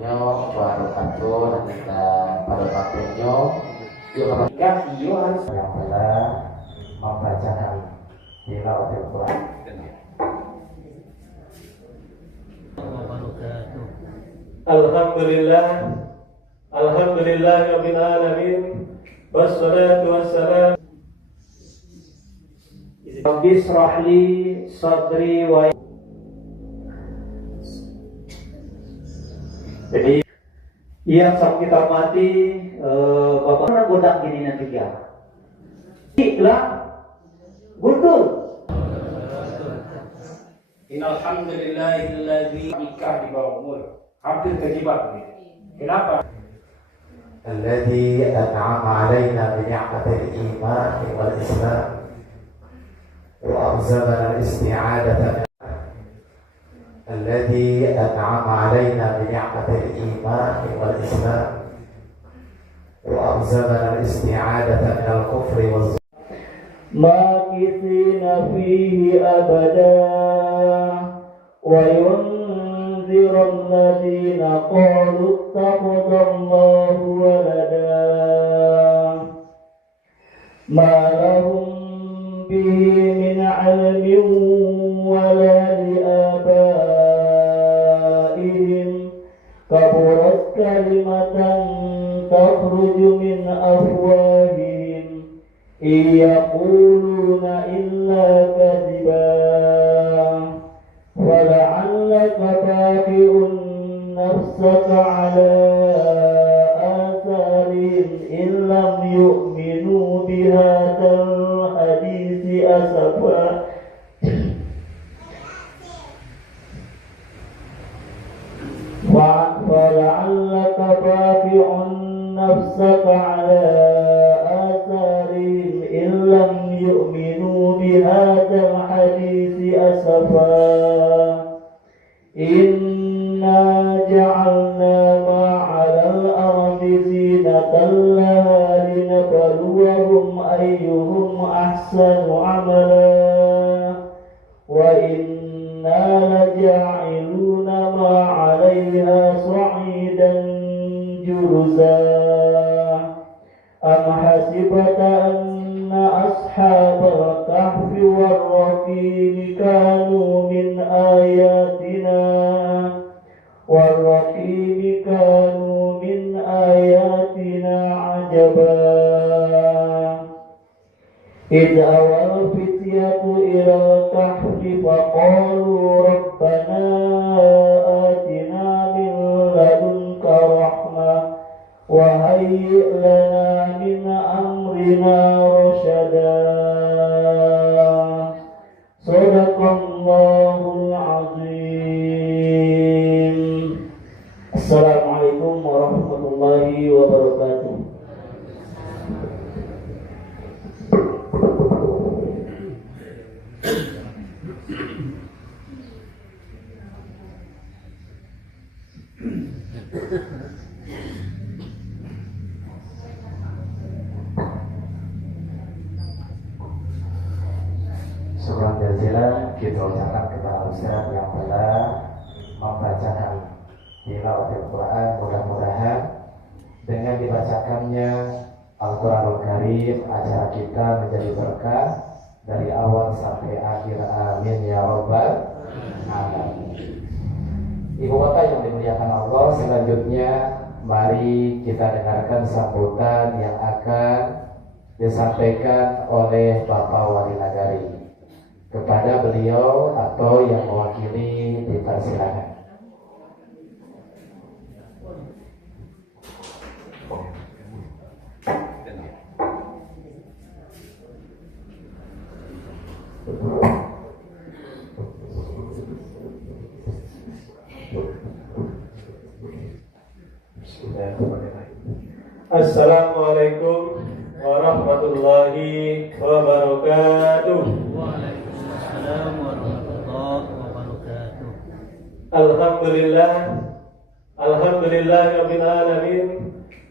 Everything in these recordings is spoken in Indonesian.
Wabarakatuh dan kita pada waktunya juga iyo harus yang telah membacakan tilawatil Quran. Alhamdulillah, alhamdulillahirabbil alamin, wassalatu wassalam. Rabbi shrah li sadri wa. Jadi yang sama kita mati bapak godak gini nanti ya. Iklah gundul. Innalhamdulillahilladzi nikah di bawah umur hampir terjebak nih. Kenapa? Alladzi an'ama 'alaina bi ni'matil iman wal islam wa arzana al-isti'adata. الذي أنعم علينا بنعمة الإيمان والإسلام وأرزقنا الاستعادة من الكفر والظلم ماكثين فيه أبدا وينذر الذين قالوا اتخذ الله ولدا ما لهم به من علم ولا لآبائهم كبرت كلمة تخرج من أفواههم إن يقولون إلا كذبا ولعلك باخع نفسك على آثارهم إن لم يؤمنوا بهذا الحديث أسفا فلعلك باخع نفسك على آثارهم إن لم يؤمنوا بهذا الحديث أسفا إنا جعلنا ما على الأرض زينة لها لنبلوهم أيهم أحسن عملا وإنا لجاعلون ما عليها صعيدا جرزا أم حسبت أن أصحاب الكهف والرقيم كانوا من آياتنا عجبا إذ أوى الفتية إلى الكهف فقالوا ربنا آتنا من لدنك رحمة وهيئ لنا من أمرنا رشدا صدق الله العظيم. Assalamualaikum warahmatullahi wabarakatuh. Syukur jazilan kita ucapkan kepada Ustaz yang telah membacakan tilawatil Quran. Mudah-mudahan dengan dibacakannya Al-Quranul Karim acara kita menjadi berkah dari awal sampai akhir. Amin ya rabbal alamin. Ibu bapak yang dimuliakan Allah, selanjutnya mari kita dengarkan sambutan yang akan disampaikan oleh Bapak Wali Nagari. Kepada beliau atau yang mewakili dipersilakan. Assalamualaikum warahmatullahi wabarakatuh. Waalaikumsalam warahmatullahi wabarakatuh. Alhamdulillah, alhamdulillahirabbil alamin,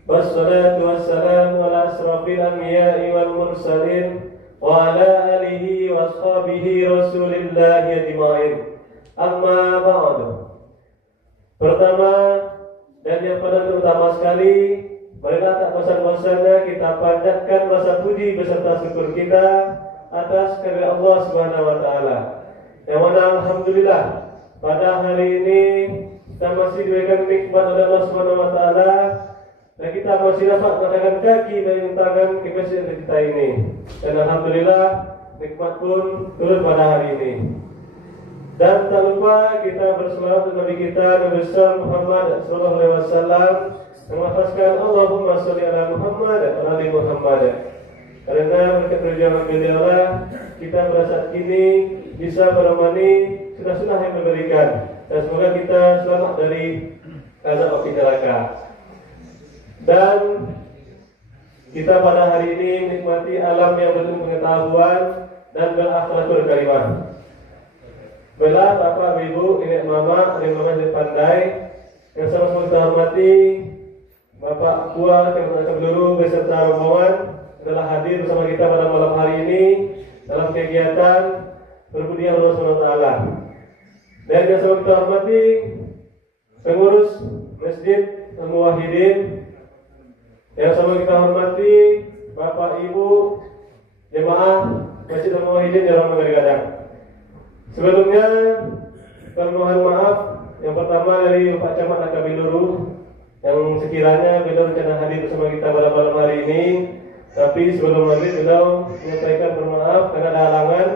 wassalatu wassalamu ala asrafil anbiya'i wal mursalin wa ala alihi wa ashabihi rasulillahi ajma'in. Amma ba'du. Pertama, Dan yang paling terutama sekali, marilah tak bosan-bosannya kita panjatkan rasa puji beserta syukur kita atas karya Allah Subhanahu wa taala. Yang mana alhamdulillah pada hari ini kita masih diberikan nikmat oleh Allah Subhanahu wa taala dan kita masih dapat menggunakan kaki dan tangan kebiasaan kita ini. Dan alhamdulillah nikmat pun turun pada hari ini. Dan tak lupa kita berselawat kepada kita Nabi Muhammad sallallahu alaihi wasallam melafazkan Allahumma sholli ala Muhammad wa ali Muhammad. Karena berkat perjuangan beliau kita merasa kini bisa menemani sunnah-sunnah yang diberikan dan semoga kita selamat dari azab api neraka. Dan kita pada hari ini menikmati alam yang penuh pengetahuan dan berakhlakul karimah. Bela Bapak, Ibu, Nenek Mama, Nenek Mama yang pandai, yang sama-sama kita hormati, Bapak Tua, Kementerian Guru beserta rombongan telah hadir bersama kita pada malam hari ini dalam kegiatan berbudian Allah SWT. Dan yang sama kita hormati pengurus Masjid Al-Muwahhidin, yang sama kita hormati Bapak Ibu jemaah Masjid Al-Muwahhidin Jalan Gadang. Sebelumnya kami mohon maaf yang pertama dari Pak Camat Akabiluru yang sekiranya beliau rencana hadir bersama kita pada malam hari ini, tapi sebelum maghrib beliau menyampaikan bermaaf karena ada halangan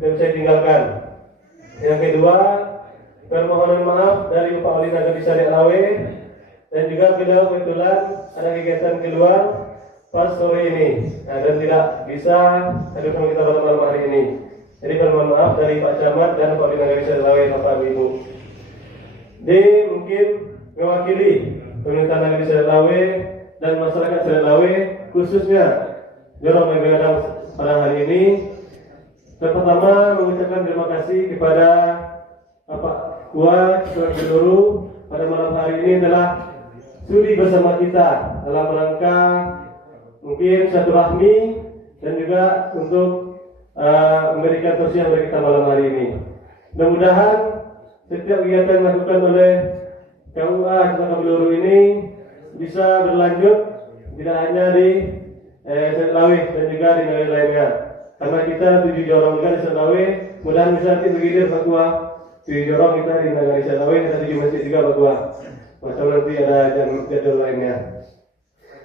dan saya tinggalkan. Yang kedua, permohonan maaf dari Pak Oli Naga Bisa Lawe dan juga beliau kebetulan ada kegiatan keluar pas sore ini dan tidak bisa hadir bersama kita pada malam hari ini. Jadi permohonan maaf dari Pak Camat dan Pak Oli Naga Bisa Lawe, Bapak Ibu. Jadi mungkin mewakili pemerintah Negeri Selawe dan masyarakat Selawe khususnya Jorong Gadang pada hari ini. Yang pertama mengucapkan terima kasih kepada Bapak Kua Ketua Guru pada malam hari ini telah sudi bersama kita dalam rangka mungkin silaturahmi dan juga untuk memberikan tausiah bagi kita malam hari ini. Mudah-mudahan setiap kegiatan yang dilakukan oleh KUA Kota Beluru ini bisa berlanjut tidak hanya di Selawe dan juga di negara lainnya. Karena kita 7 jorong juga di Selawe, mudah-mudahan bisa bergilir Bakua 7 jorong kita di negara Selawe, kita 7 masjid juga Bakua. Masa nanti ada jadwal lainnya.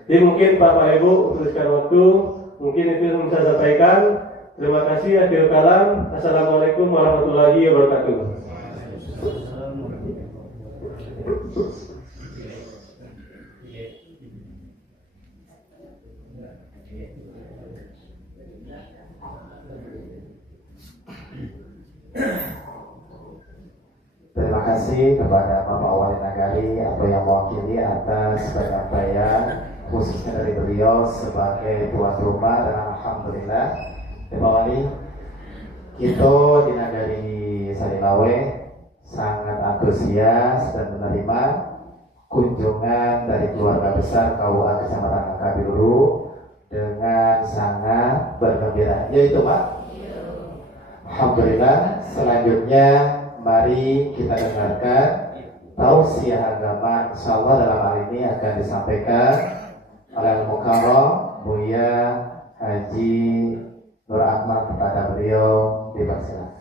Jadi mungkin Pak Ibu teruskan waktu, mungkin itu yang bisa saya sampaikan. Terima kasih. Akhirul kalam. Assalamualaikum warahmatullahi wabarakatuh. Terima kasih kepada Bapak Wali Nagari atau yang mewakili atas penyampaian khususnya dari beliau sebagai tuan rumah. Dan alhamdulillah Bapak Wali kita di Nagari Salilawe sangat antusias dan menerima kunjungan dari keluarga besar KUA Kecamatan Akabiluru dengan sangat bergembira. Yaitu Pak. Alhamdulillah. Selanjutnya mari kita dengarkan tausiah agama, insyaallah dalam hal ini akan disampaikan oleh Al-Mukarram Buya Haji Nur Ahmad. Kepada beliau dipersilakan.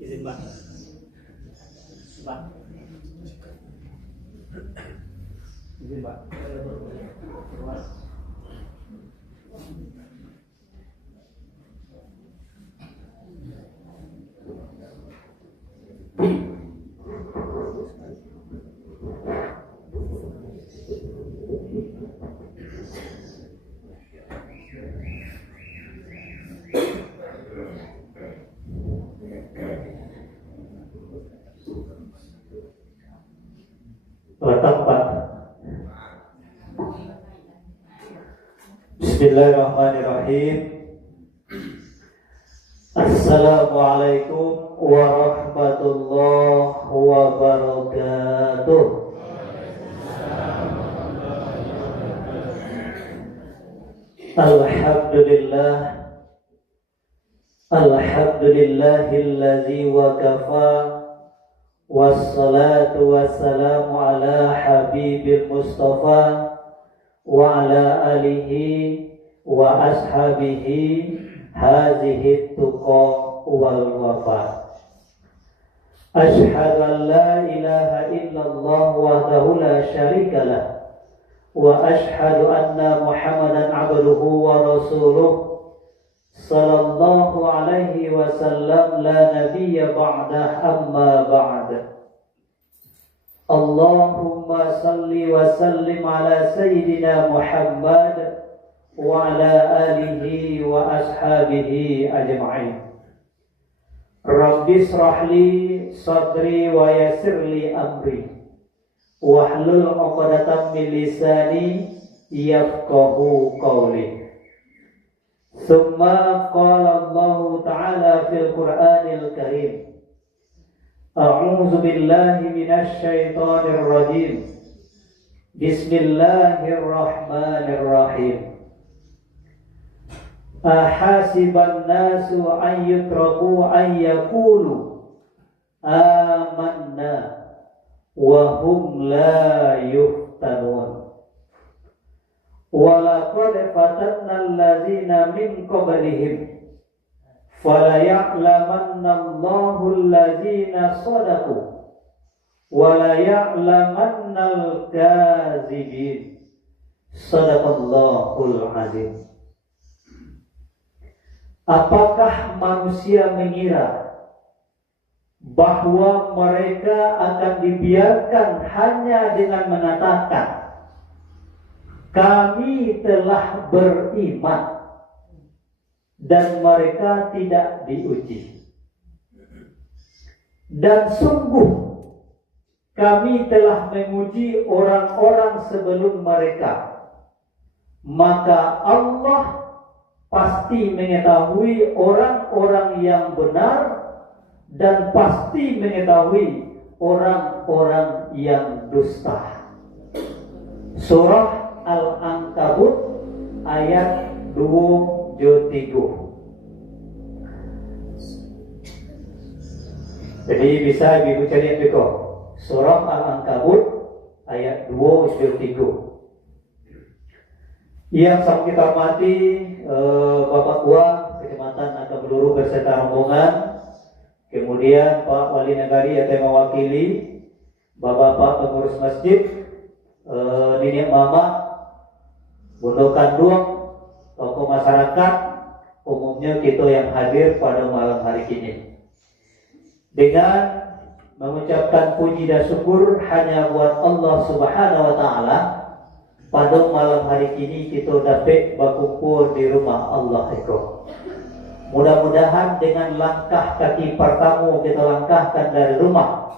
Izin Pak. Pak. Izin Pak. Tempat. Bismillahirrahmanirrahim. Assalamualaikum warahmatullahi wabarakatuh. Alhamdulillah, alhamdulillahillazi wa kafa, wassalatu wassalamu ala habibil mustafa wa ala alihi wa ashabihi hazihi tuqa wal wafa. Ashhadu an la ilaha illallah wahdahu la syarika lah, wa ashhadu anna Muhammadan abduhu wa rasuluh sallallahu alaihi wasallam la nabiyya ba'dah amma ba'd. Allahumma salli wa sallim ala sayyidina Muhammad wa ala alihi wa ashabihi ajma'in. Rabbi shrahli sadri wa yassirli amri wahlul 'uqdatam min lisani yafqahu qawli. Tsumma qala Allah ta'ala fil Qur'anil Karim, A'udzu billahi minasy syaithanir rajim. Bismillahirrahmanirrahim. Ahasiban nasu an yutraku an yaqulu amanna wa hum la yuftanun. Walaqad fatanna allazina min qablihim fala ya'lamanna Allahu allazina sadaqu wa la ya'lamanna al-kazibin. Shadaqallahul azim. Apakah manusia mengira bahwa mereka akan dibiarkan hanya dengan mengatakan kami telah beriman dan mereka tidak diuji? Dan sungguh kami telah menguji orang-orang sebelum mereka, maka Allah pasti mengetahui orang-orang yang benar dan pasti mengetahui orang-orang yang dusta. Surah Al-Ankabut ayat 23. Jadi bisa ibu cari itu. Surah Al-Ankabut ayat 23. Yang sama kita hormati Bapak Gua Kecamatan Akabeluru beserta rombongan, kemudian Pak Wali Negari yang mewakili, Bapak pengurus masjid, Nenek Mama, Bunda Kandung, tokoh masyarakat umumnya kita yang hadir pada malam hari ini, dengan mengucapkan puji dan syukur hanya buat Allah Subhanahu wa Ta'ala. Pada malam hari ini kita dapat berkumpul di rumah Allah itu. Mudah-mudahan dengan langkah kaki pertama kita langkahkan dari rumah,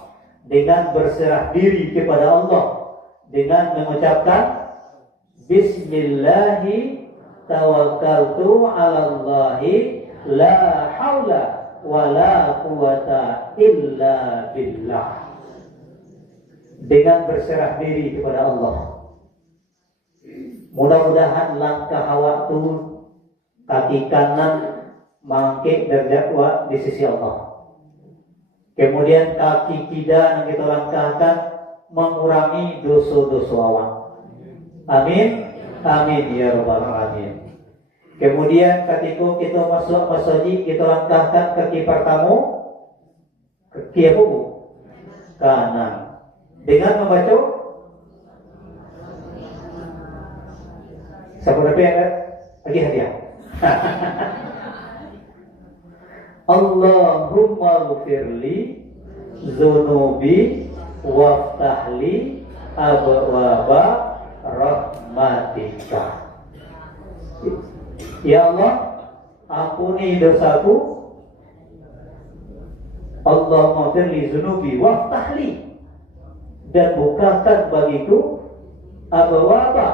dengan berserah diri kepada Allah, dengan mengucapkan Bismillahi tawakkaltu 'alallahi la haula wa la quwata illa billah. Dengan berserah diri kepada Allah, mudah-mudahan langkah awak tu kaki kanan mangkik derajat awak di sisi Allah. Kemudian kaki kiri yang kita langkahkan mengurangi dosa-dosa awak. Amin. Amin ya rabbal alamin. Kemudian ketika kita masuk masjid, kita langkahkan kaki pertama kaki apa bu? Kanan. Dengan membaca siapa lagi hadiah? Allahumma ghfirli dzunubi waftahli abwaba rahmatika. Ya Allah, ampuni dosaku. Allahumma ghfirli dzunubi waftahli, dan bukakan bagiku abwaba,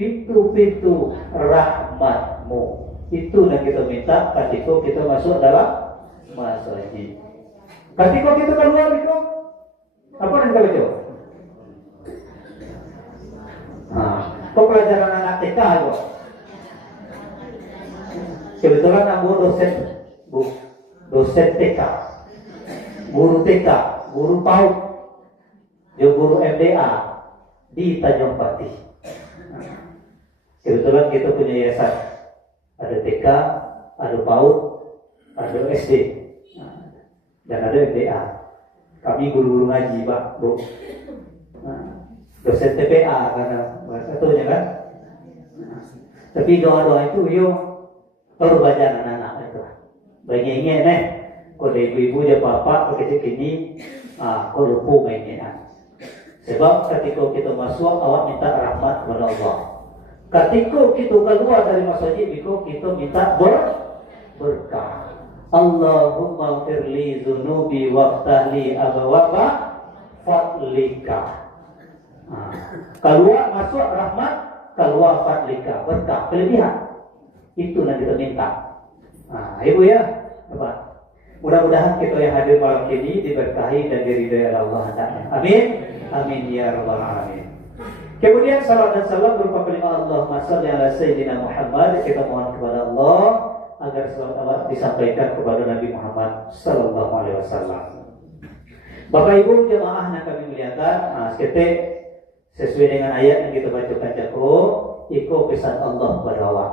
pintu-pintu rahmatmu. Itu yang kita minta ketika kita masuk dalam masjid. Ketika kita keluar itu apa yang kita baca? Kok pelajaran anak TK itu? Kebetulan aku dosen, Bu, dosen TK, guru TK, guru PAUD, juga guru MDA di Tanjung Pati. Kebetulan kita punya yayasan, ada TK, ada PAUD, ada SD, dan ada MDA. Kami guru-guru ngaji, Pak, Bu. Dosen TPA karena satunya kan. Tapi doa-doa itu yuk baru baca anak-anak itu. Bagi kalau ibu-ibu dia bapak kecil ini, kalau lupa mainnya. Sebab ketika kita masuk, awak minta rahmat kepada Allah. Ketika kita keluar dari masjid itu, kita minta berkah. Allahumma firli zunubi waftahli abawaba fadlika. Keluar masuk rahmat, keluar fadlika, berkah, kelebihan. Itu yang kita minta. Ibu ya, Bapak. Mudah-mudahan kita yang hadir malam ini diberkahi dan diridhai oleh Allah Ta'ala. Amin. Amin ya rabbal alamin. Kemudian salam dan salam berupa kalimat Allahumma shalli ala sayyidina Muhammad. Kita mohon kepada Allah agar salawat disampaikan kepada Nabi Muhammad sallallahu alaihi wasallam. Bapak Ibu jemaah yang kami muliakan, sesuai dengan ayat yang kita bacakan iko pesan Allah kepada Allah.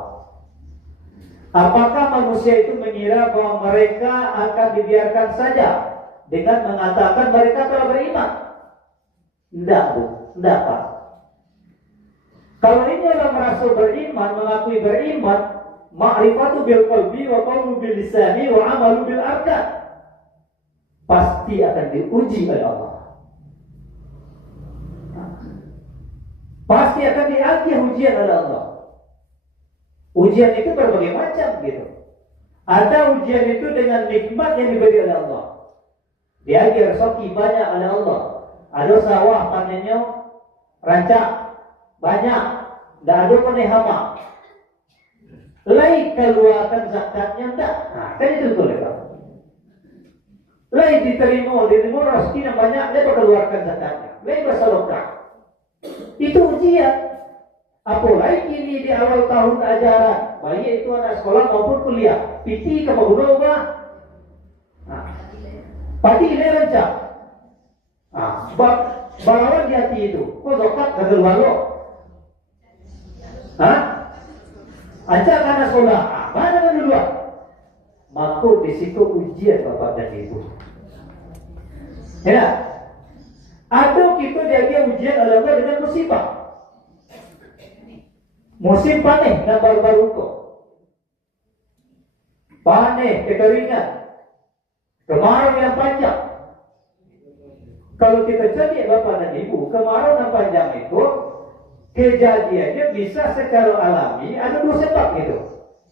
Apakah manusia itu mengira bahwa mereka akan dibiarkan saja dengan mengatakan mereka telah beriman? Tidak, Bu. Tidak, Pak. Kalau ini orang merasa beriman, mengakui beriman, ma'rifatu bil qalbi wa qawlu bil lisani wa amalu bil arkan, pasti akan diuji oleh Allah. Pasti akan diagih ujian oleh Allah. Ujian itu berbagai macam gitu. Ada ujian itu dengan nikmat yang diberi oleh Allah. Diagih rezeki banyak oleh Allah. Ada sawah panennya rancak banyak, tidak ada panen hama. Lai keluarkan zakatnya tak. Kan itu betul ya. Lai diterima rezeki yang banyak, dia keluarkan zakatnya. Lai bersedekah. Itu ujian. Apalagi ini di awal tahun ajaran, baik itu anak sekolah maupun kuliah. PT ke Maguno Pak. Pati ini rancak. Balawan di hati itu. Kok zakat kagak walo? Ancak karena sekolah. Mana kan dulu? Maka di situ ujian Bapak dan Ibu. Ya. Atau kita dia ujian Allah dengan musibah. Musim panen dan baru-baru kok. Panen, kekeringan, kemarau yang panjang. Kalau kita jadi Bapak dan Ibu, kemarau yang panjang itu kejadiannya bisa secara alami, ada dua sebab gitu.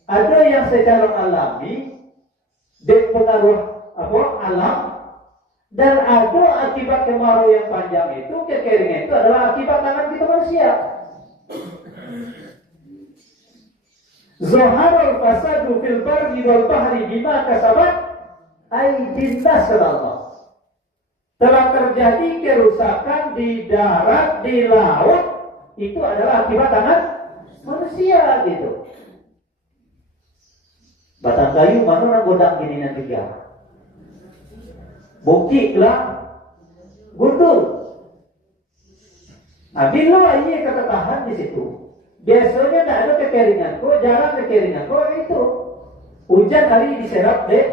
Ada yang secara alami pengaruh alam, dan ada akibat kemarau yang panjang itu, kekeringan itu adalah akibat tangan kita manusia. Zaharul fasadu fil barri wal bahri bima kasabat aydin nas. Telah terjadi kerusakan di darat, di laut, itu adalah akibat tangan manusia gitu. Batang kayu mana orang godak gini nanti ya. Bukit lah, gundul. Bila ini kata tahan di situ. Biasanya tidak ada kekeringan, kok jarang kekeringan, kok itu hujan hari diserap deh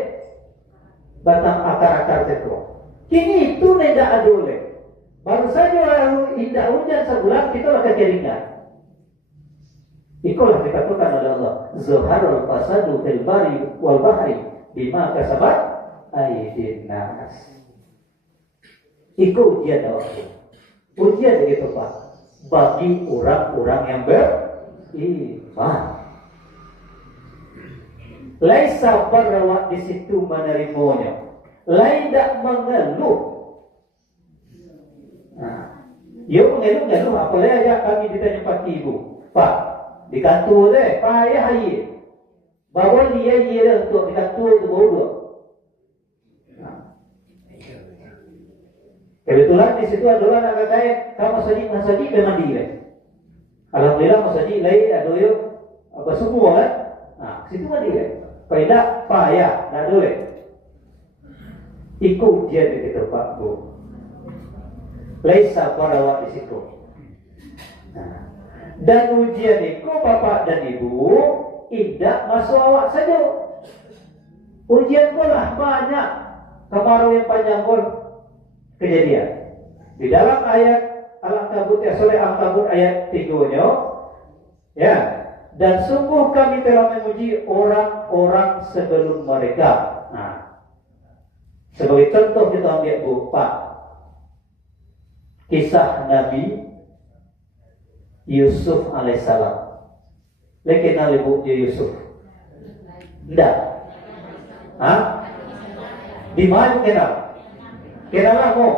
batang akar-akar itu. Kini itu tidak ada oleh. Baru saja tidak hujan sebulan kita lah kekeringan. Itulah dikatakan oleh Allah. Zaharul fasadu fil bari wal bahri bima kasabat aydin nas. Itu ujian Allah. Ujian begitu Pak. Bagi orang-orang yang beriman. Laisa barwa di situ menerimanya. Lain tak mengeluh. Ia mengeluh-ngeluh. Apalagi aja kami ditanya Pak Ibu. Pak, di kantor deh, payah air. Bawa dia untuk di kantor itu bawa. Kebetulan di situ adalah anak saya, kamu masjid memang dia. Alhamdulillah masjid lain ada yuk apa semua kan, Nah, situ mah dia. Faedah payah, tak boleh. Ikut ujian begitu Pak Bu. Laisa parawat di situ. Nah, dan ujian itu Bapak dan Ibu tidak masuk awak saja. Ujian pun lah banyak. Kemarau yang panjang pun kejadian. Di dalam ayat Al-Ankabut Al-Ankabut ayat 3-nya, ya. Dan sungguh kami telah memuji orang-orang sebelum mereka. Nah, sebagai contoh kita ambil Bu Pak, kisah Nabi Yusuf alaihissalam. Lagi kenal Ibu Yusuf? Tidak. Hah? Di mana kenal? Kenal kamu?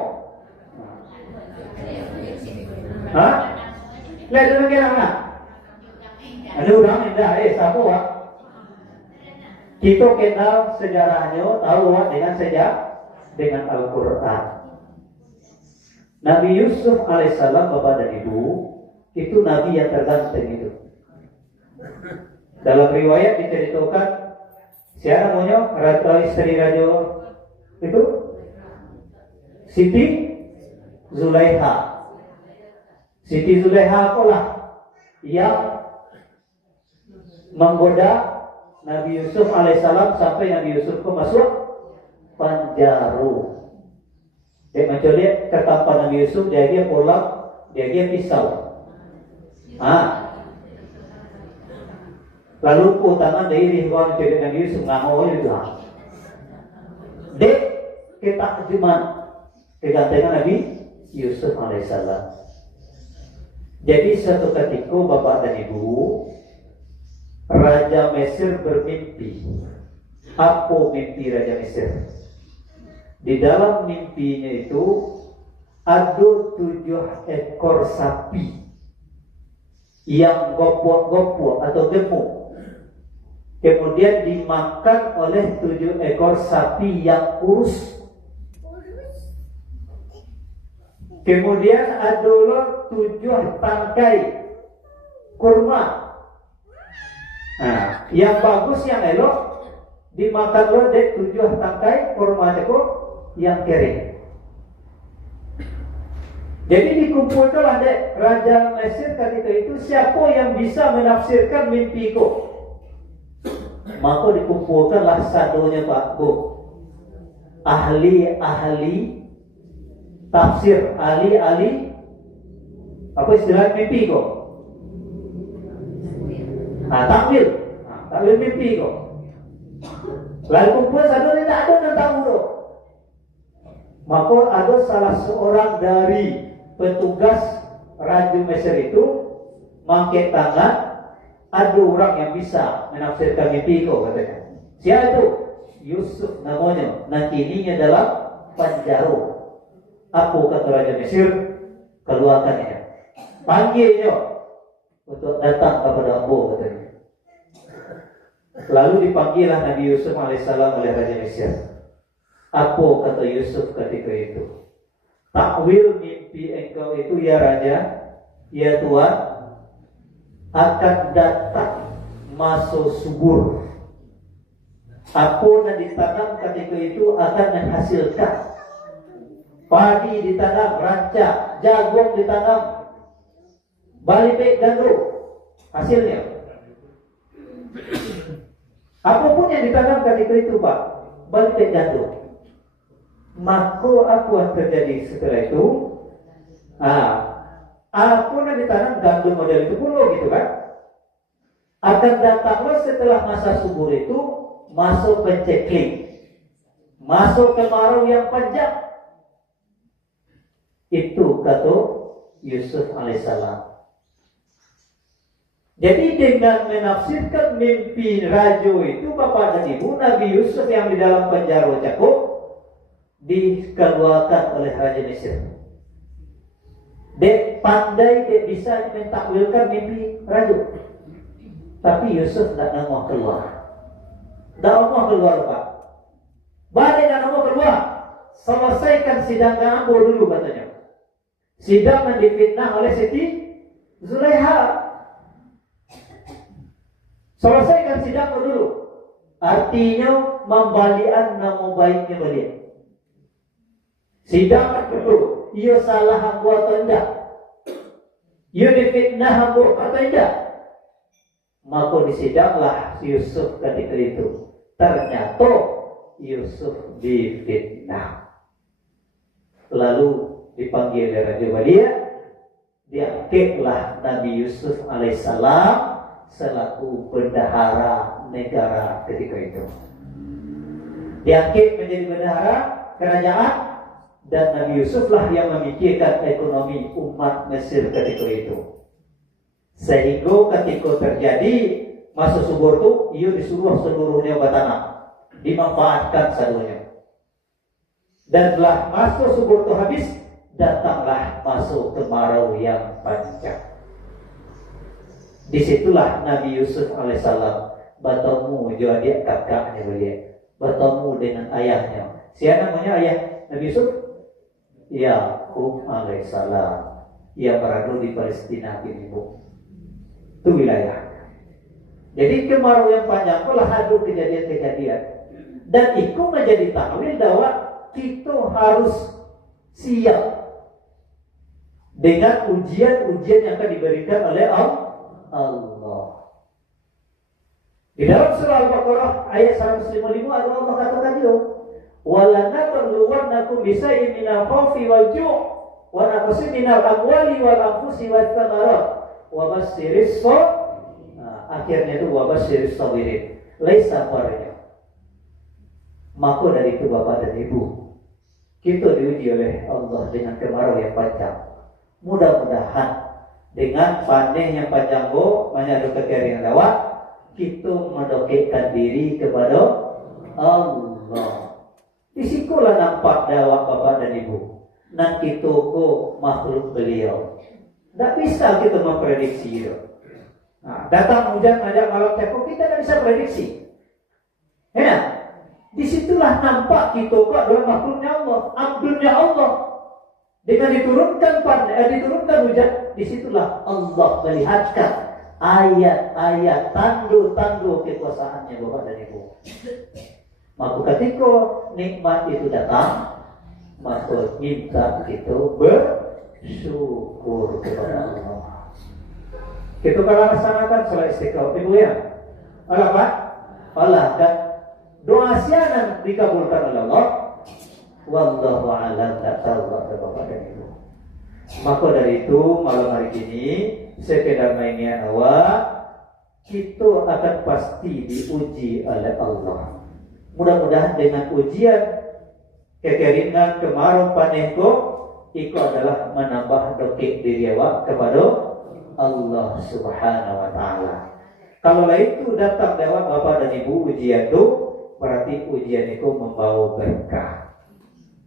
Hah? Lihat dulu kenal nggak? Ada orang indah, siapa Wak? Kita kenal sejarahnya, tahu Wak dengan dengan Al-Quran. Nabi Yusuf alaihissalam, Bapak dan Ibu, itu Nabi yang terganteng itu. Dalam riwayat diceritakan, siapa namanya? Istri Raja itu Siti Zulaiha. Siti Zulaiha pula yang menggoda Nabi Yusuf alaihissalam sampai Nabi Yusuf masuk penjara. Dia mencuri ketapan Nabi Yusuf, dia pulang, dia pisau. Lalu utama dari ribuan mencuri Nabi Yusuf nggak mau juga. Dek ketakjuman kegantengan Nabi Yusuf alaihissalam. Jadi suatu ketika Bapak dan Ibu, Raja Mesir bermimpi. Apa mimpi Raja Mesir? Di dalam mimpinya itu ada 7 ekor sapi yang gopok-gopok atau gemuk. Kemudian dimakan oleh 7 ekor sapi yang kurus. Kemudian adalah 7 tangkai kurma. Nah, yang bagus, yang elok dimakan oleh 7 tangkai kurma itu yang kering. Jadi dikumpulkanlah dek Raja Mesir ketika itu, siapa yang bisa menafsirkan mimpiku. Maka dikumpulkanlah sadonya Pak Bu, ahli-ahli tafsir, ahli-ahli apa istilah mimpi kok? Takwil mimpi kok. Lalu kumpul satu tidak ada yang tahu dong. Maka ada salah seorang dari petugas Raja Mesir itu mangket tangan, ada orang yang bisa menafsirkan mimpi kok katanya. Siapa itu? Yusuf namanya. Nanti ininya dalam penjara. Apa kata Raja Mesir? Keluarkannya, panggilnya untuk datang kepada Ambo katanya. Lalu dipanggillah Nabi Yusuf alaihissalam oleh Raja Mesir. Apa kata Yusuf ketika itu? Takwil mimpi engkau itu ya Raja, ya Tuhan, akan datang masuk subur. Apa yang ditanam ketika itu akan menghasilkan. Padi ditanam, ranca, jagung ditanam, balik gandum, hasilnya. Apapun yang ditanam ketika itu Pak, balik gandum. Maka apa yang terjadi setelah itu? Apa yang ditanam gandum model itu puluh gitu kan? Akan datanglah setelah masa subur itu masuk penceklik, masuk kemarau yang panjang. Itu kata Yusuf alaihissalam. Jadi dengan menafsirkan mimpi Raja itu, Bapak dan Ibu, Nabi Yusuf yang di dalam penjara cakap dikeluarkan oleh Raja Mesir. Dek pandai, dek bisa mentakwilkan mimpi Raja. Tapi Yusuf tidak mau keluar. Tidak mau keluar Pak. Balik tidak mau keluar. Selesaikan sidang Ambo dulu katanya. Sidang yang difitnah oleh Siti Zulaiha. Selesaikan sidang dulu. Artinya membalian nama baiknya balik. Sidang dulu. Ia salah hamba atau tidak? Ia difitnah hamba atau tidak? Maka disidanglah Yusuf ketika itu. Ternyata Yusuf difitnah. Lalu dipanggil Raja Walia, diangkatlah Nabi Yusuf alaihissalam selaku bendahara negara ketika itu. Diangkat menjadi bendahara kerajaan, dan Nabi Yusuflah yang memikirkan ekonomi umat Mesir ketika itu. Sehingga ketika terjadi masa subur itu, ia disuruh seluruhnya bertanam, dimanfaatkan seluruhnya. Dan setelah masa subur itu habis, datanglah masuk kemarau yang panjang. Disitulah Nabi Yusuf alaihissalam bertemu jadi kakaknya beliau, bertemu dengan ayahnya. Siapa namanya ayah Nabi Yusuf? Yakub alaihissalam, yang berada di Palestina kini, Bu. Itu wilayah. Jadi kemarau yang panjang itu ada kejadian-kejadian, dan itu menjadi takwil bahwa kita harus siap dengan ujian-ujian yang akan diberikan oleh Allah. Di dalam surah Al-Baqarah ayat 155 ada Allah katakan juga, "Wala nabluwannakum bisayyin minal khawfi wal ju' wa naqsin minal amwali wal anfusi wath thamarat wa basyiris akhirnya itu wa basyiris sabirin." Laisa farja. Maka dari itu Bapak dan Ibu, kita diuji oleh Allah dengan kemarau yang panjang. Mudah-mudahan dengan panen yang panjang banyak kekeringan lewat, kita mendekatkan diri kepada Allah. Disitulah nampak dakwah Bapak dan Ibu. Dan kita makhluk beliau. Tidak bisa kita memprediksi itu. Nah, datang hujan ajak malam cekok, kita tidak bisa prediksi. Ya. Disitulah nampak kita adalah makhluknya Allah, abdulnya Allah. Dengan diturunkan hujan, disitulah Allah melihatkan ayat-ayat tanda-tanda kekuasaannya Bapak dan Ibu. Maka ketika nikmat itu datang, maka minta kita bersyukur kepada Allah. Kita kalau laksanakan sholat istiqamah, Ibu ya. Apa? Allah kan doa sianan dikabulkan oleh Allah. Wallahu a'lam, tak tahu Bapak dan Ibu. Maka dari itu malam hari ini sekedar mainnya awak, kita akan pasti diuji oleh Allah. Mudah-mudahan dengan ujian kekeringan kemarau panenko, itu adalah menambah dokik diri awak kepada Allah Subhanahu wa Ta'ala. Kalau itu datang lewat Bapak dan Ibu ujian itu, berarti ujian itu membawa berkah.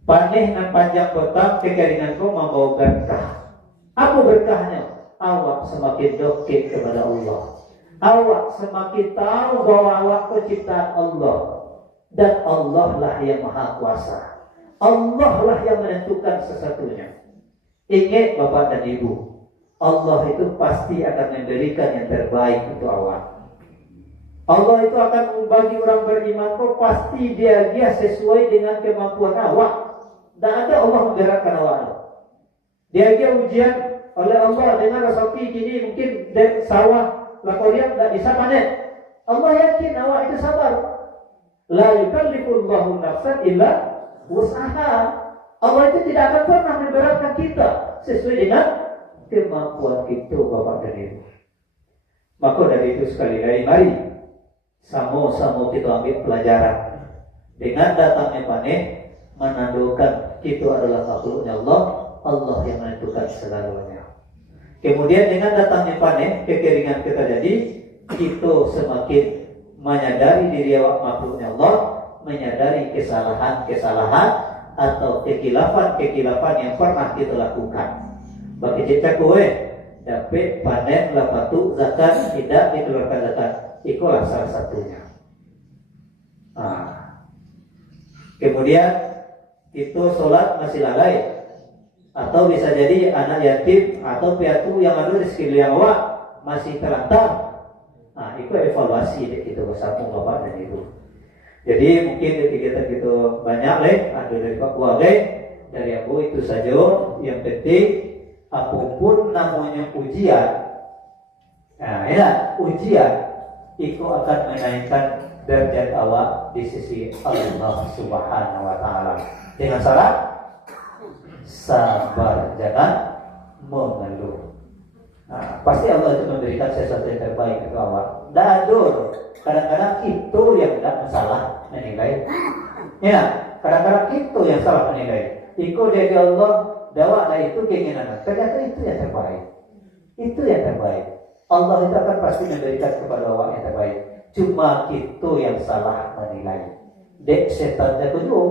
Panen dan panjang petang kekeringan itu membawa berkah. Apa berkahnya? Awak semakin dokik kepada Allah. Awak semakin tahu bahwa awak penciptaan Allah, dan Allah lah yang maha kuasa. Allah lah yang menentukan sesuatunya. Ingat Bapak dan Ibu, Allah itu pasti akan memberikan yang terbaik untuk awak. Allah itu akan membagi orang beriman itu pasti dia sesuai dengan kemampuan awak. Dan ada Allah menggerakkan awak. Dia ujian oleh Allah dengan rezeki kini mungkin sawah lakorian tidak bisa panen. Allah yakin awak itu sabar. La yukallifullahu nafsan illa wus'aha. Allah itu tidak akan pernah memberatkan kita sesuai dengan kemampuan kita Bapak dan Ibu. Maka dari itu sekali lagi mari sama-sama kita ambil pelajaran. Dengan datangnya panen menandakan kita adalah makhluknya Allah, Allah yang menentukan segalanya. Kemudian dengan datangnya panen, kekeringan kita jadi, kita semakin menyadari diri awak makhluknya Allah, menyadari kesalahan-kesalahan atau kekilafan yang pernah kita lakukan. Bagi cita kowe dapat panen lapatu zakat tidak dikeluarkan zakat, itulah salah satunya. Kemudian itu sholat masih lalai, atau bisa jadi anak yatim atau piatu yang ada di sekeliling awak masih terlantar. Nah, itu evaluasi dek kita bersama bapak dan ibu. Jadi mungkin kegiatan kita banyak ada dari Pak Kuale, dari aku itu saja. Yang penting apapun namanya ujian, nah ya ujian itu akan menaikkan derajat awak di sisi Allah Subhanahu Wa Taala. Dengan syarat sabar, jangan mengeluh. Nah, pasti Allah itu memberikan sesuatu yang terbaik itu awak. Dadur, kadang-kadang itu yang tidak masalah menilai. Ya, kadang-kadang itu yang salah menilai. Iko dari Allah, dakwah itu keinginan. Ternyata itu yang terbaik. Itu yang terbaik. Allah itu akan pasti memberikan kepada awak yang terbaik. Cuma itu yang salah menilai. Dek setan itu,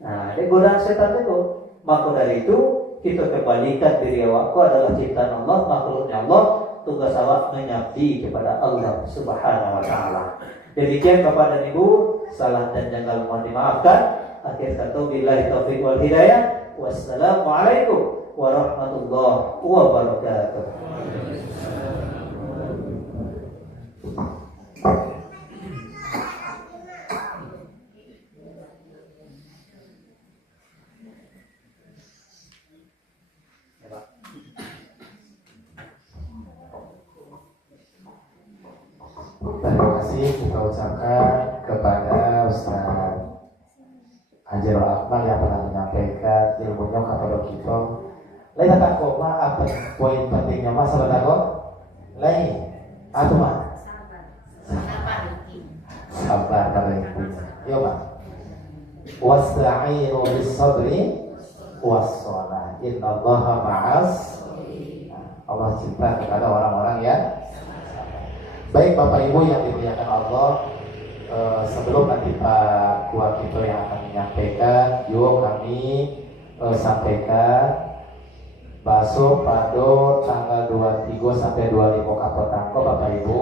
nah, dek godaan setan itu. Maka dari itu kita kembalikan diri awakku adalah ciptaan Allah, makhluknya Allah. Tugas awak mengabdi kepada Allah Subhanahu Wa Taala. Demikian Bapak dan Ibu, salah dan janggal mohon dimaafkan. Akhir kata billahi taufiq wal hidayah. Wassalamualaikum warahmatullahi wabarakatuh. Terima kasih kita ucapkan kepada Ustaz Hajarul Akmal yang telah menyampaikan ilmunya kepada kita. Lain tak kok apa poin pentingnya masalah tak kok? Lain, atau mah? Sabar pada intinya. Yo Pak. Wasta'inu bis-sabri was-shalah. Innallaha ma'as. Allah cinta kepada orang-orang yang baik Bapak Ibu yang dimuliakan Allah. Sebelum nanti Pak Kuat kita yang akan menyampaikan, yuk kami sampaikan Baso Pado tanggal 23 sampai 25 Kapotangko Bapak Ibu.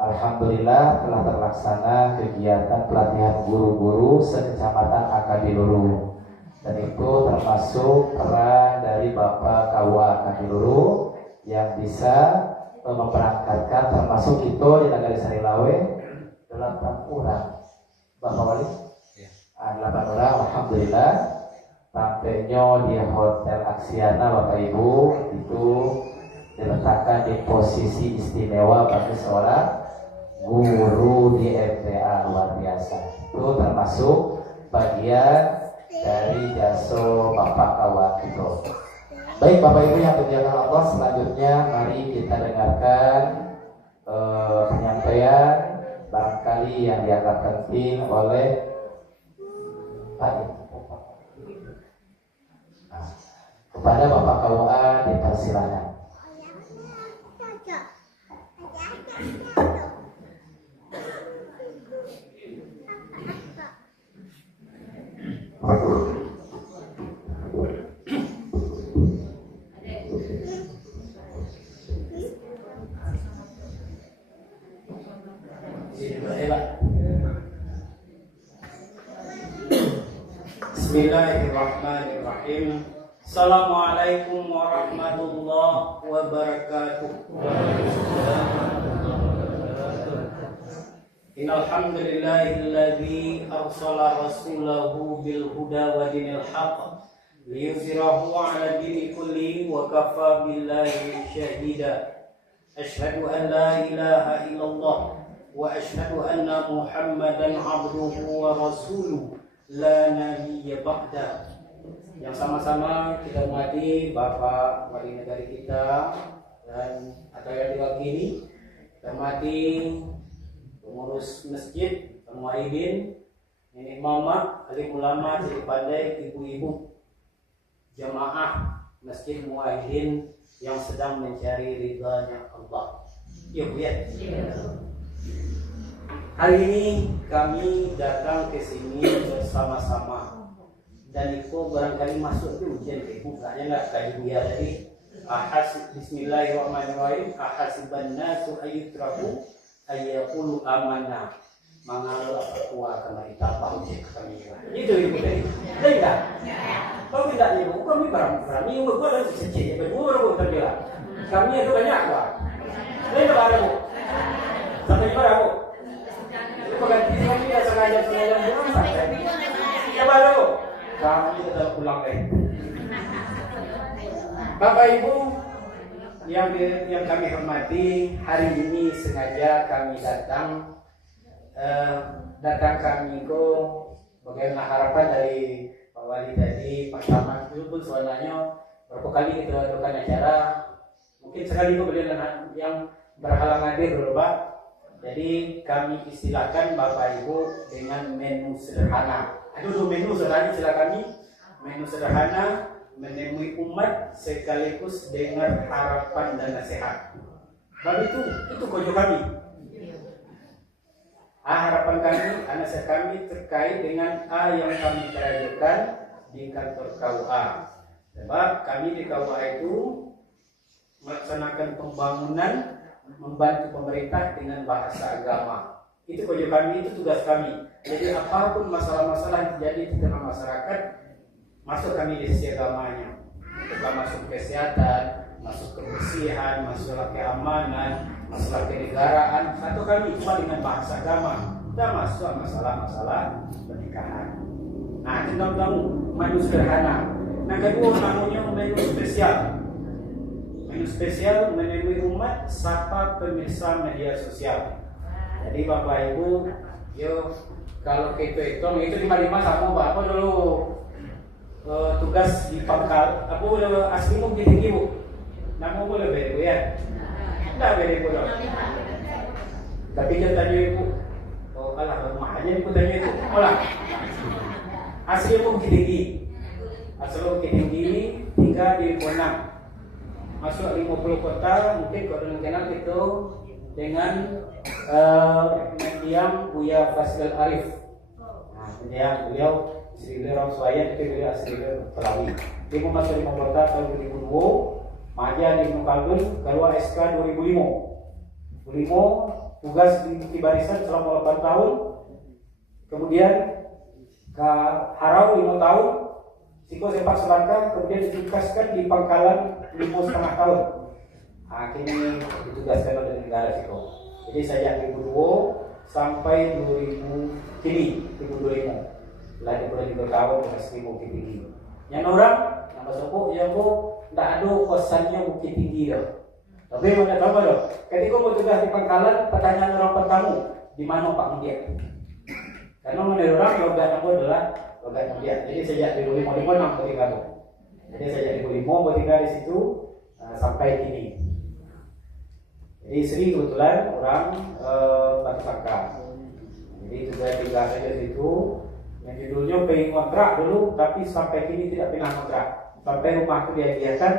Alhamdulillah telah terlaksana kegiatan pelatihan guru-guru sekecamatan Akadiluru, dan itu termasuk peran dari Bapak KUA Akadiluru yang bisa memperangkatkan termasuk itu di Nagari Sarilawe 8 orang Bapak Wali, 8 orang. Alhamdulillah sampainya di Hotel Aksiana Bapak Ibu itu diletakkan di posisi istimewa bagi seorang guru di MTA luar biasa. Itu termasuk bagian dari jasa Bapak Kawat itu. Baik Bapak Ibu yang dimuliakan Allah, selanjutnya mari kita dengarkan penyampaian barangkali yang dianggap penting oleh Pak. Nah, kepada Bapak KUA dipersilakan. Bismillahirrahmanirrahim. Assalamualaikum warahmatullahi wabarakatuh. Innal hamdalillahilladzi arsala rasulahu bil huda wa dinil haqq liyuzhirahu 'ala dini kulli wa kafa billahi shahida. Asyhadu an la ilaha illallah wa asyhadu anna Muhammadan 'abduhu wa rasuluhu la nabiyya ba'da. Yang sama-sama kita hormati Bapak Wali Negari kita dan atau yang diwakili, kita hormati pengurus masjid, Muaidin, nenek mama, alim ulama, ciri pandai, ibu-ibu, jamaah Masjid Muaidin yang sedang mencari ridhanya Allah. Ya Bu ya. Hari ini kami datang ke sini bersama-sama, dan itu barangkali masuk itu ujian ibu, kayaknya nggak kayak dia tadi. Bismillahirrahmanirrahim. Ahasiban nasu ayyutraku ayyaqulu amanah. Mangal apa kama itapah ujian kami. Itu ibu tadi. Tidak. Kau tidak ibu, kami barang-barang ibu gua dan sececik, ibu baru terbilang. Kami itu banyak Pak. Tidak ada Bu. Sampai di mana Bu? Itu pengganti kan tidak sengaja pulang sampai. Coba dulu. Kami sudah pulang Bapak Ibu yang kami hormati, hari ini sengaja kami datang kami bagaimana harapan dari Pak Wali tadi. Pertama itu pun sebenarnya berapa kali kita lakukan acara, mungkin sekali beliau yang berhalang hadir dulu Pak. Jadi kami istilahkan Bapak Ibu dengan menu sederhana. Aduh, menu sederhana istilah kami, menu sederhana menemui umat sekaligus dengar harapan dan nasihat. Baru itu kode kami. Harapan kami, nasihat kami terkait dengan yang kami kerjakan di kantor KUA. Sebab kami di KUA itu melaksanakan pembangunan, membantu pemerintah dengan bahasa agama. Itu kode kami, itu tugas kami. Jadi apapun masalah-masalah yang terjadi di tengah masyarakat, masuk kami di sisi agamanya. Kita masuk kesehatan, masuk kebersihan, masalah keamanan, masalah kenegaraan. Satu kami cuma dengan bahasa agama. Kita masuk masalah-masalah pernikahan. Nah, kita tahu menu sederhana. Nah, kedua namanya menu spesial. Menu spesial menemui umat sapa pemirsa media sosial. Jadi Bapak Ibu, yo kalau kita hitung itu 55 sama Bapak dulu tugas di Pangkal. Aku udah aslimu tinggi Bu. Nama boleh beda ya? Tidak beda Bu dong. Tapi dia tanya Ibu, oh kalah rumahnya Ibu tanya itu. Olah. Aslimu tinggi. Aslimu tinggi tinggal di Ponang. Masuk 50 kota, mungkin kalau kenal itu dengan mendiang Buya Fazlil Arif. Nah, mendiang beliau Sri Beliau Swaya itu beliau asli Pelawi. Dia masuk 5 kota tahun 2002, Maja di Nukalun, keluar SK 2005. 2005 tugas di barisan selama 8 tahun. Kemudian ke Harau 5 tahun. Siko sempat selangkah, kemudian ditugaskan di Pangkalan 5,5 tahun. Akhirnya ditugaskan oleh negara Siko. Jadi sejak 2002 sampai 2000 kini 2025. Setelah itu 2 tahun masih Bukit Tinggi. Yang orang nama suku ya Bu, tidak ada kosannya Bukit Tinggi loh. Tapi mana tahu loh. Ketika mau tugas di Pangkalan, pertanyaan orang pertama, di mana Pak Mudia? Karena menurut orang logat aku adalah logat Mudia. Jadi sejak 2005 nampak tinggal. Jadi sejak 2005 tinggal di situ sampai kini. Jadi Sri kebetulan orang Batu Sangka. Jadi juga tinggal saja di situ. Yang judulnya pengen kontrak dulu, tapi sampai kini tidak pernah kontrak. Sampai rumah itu diajarkan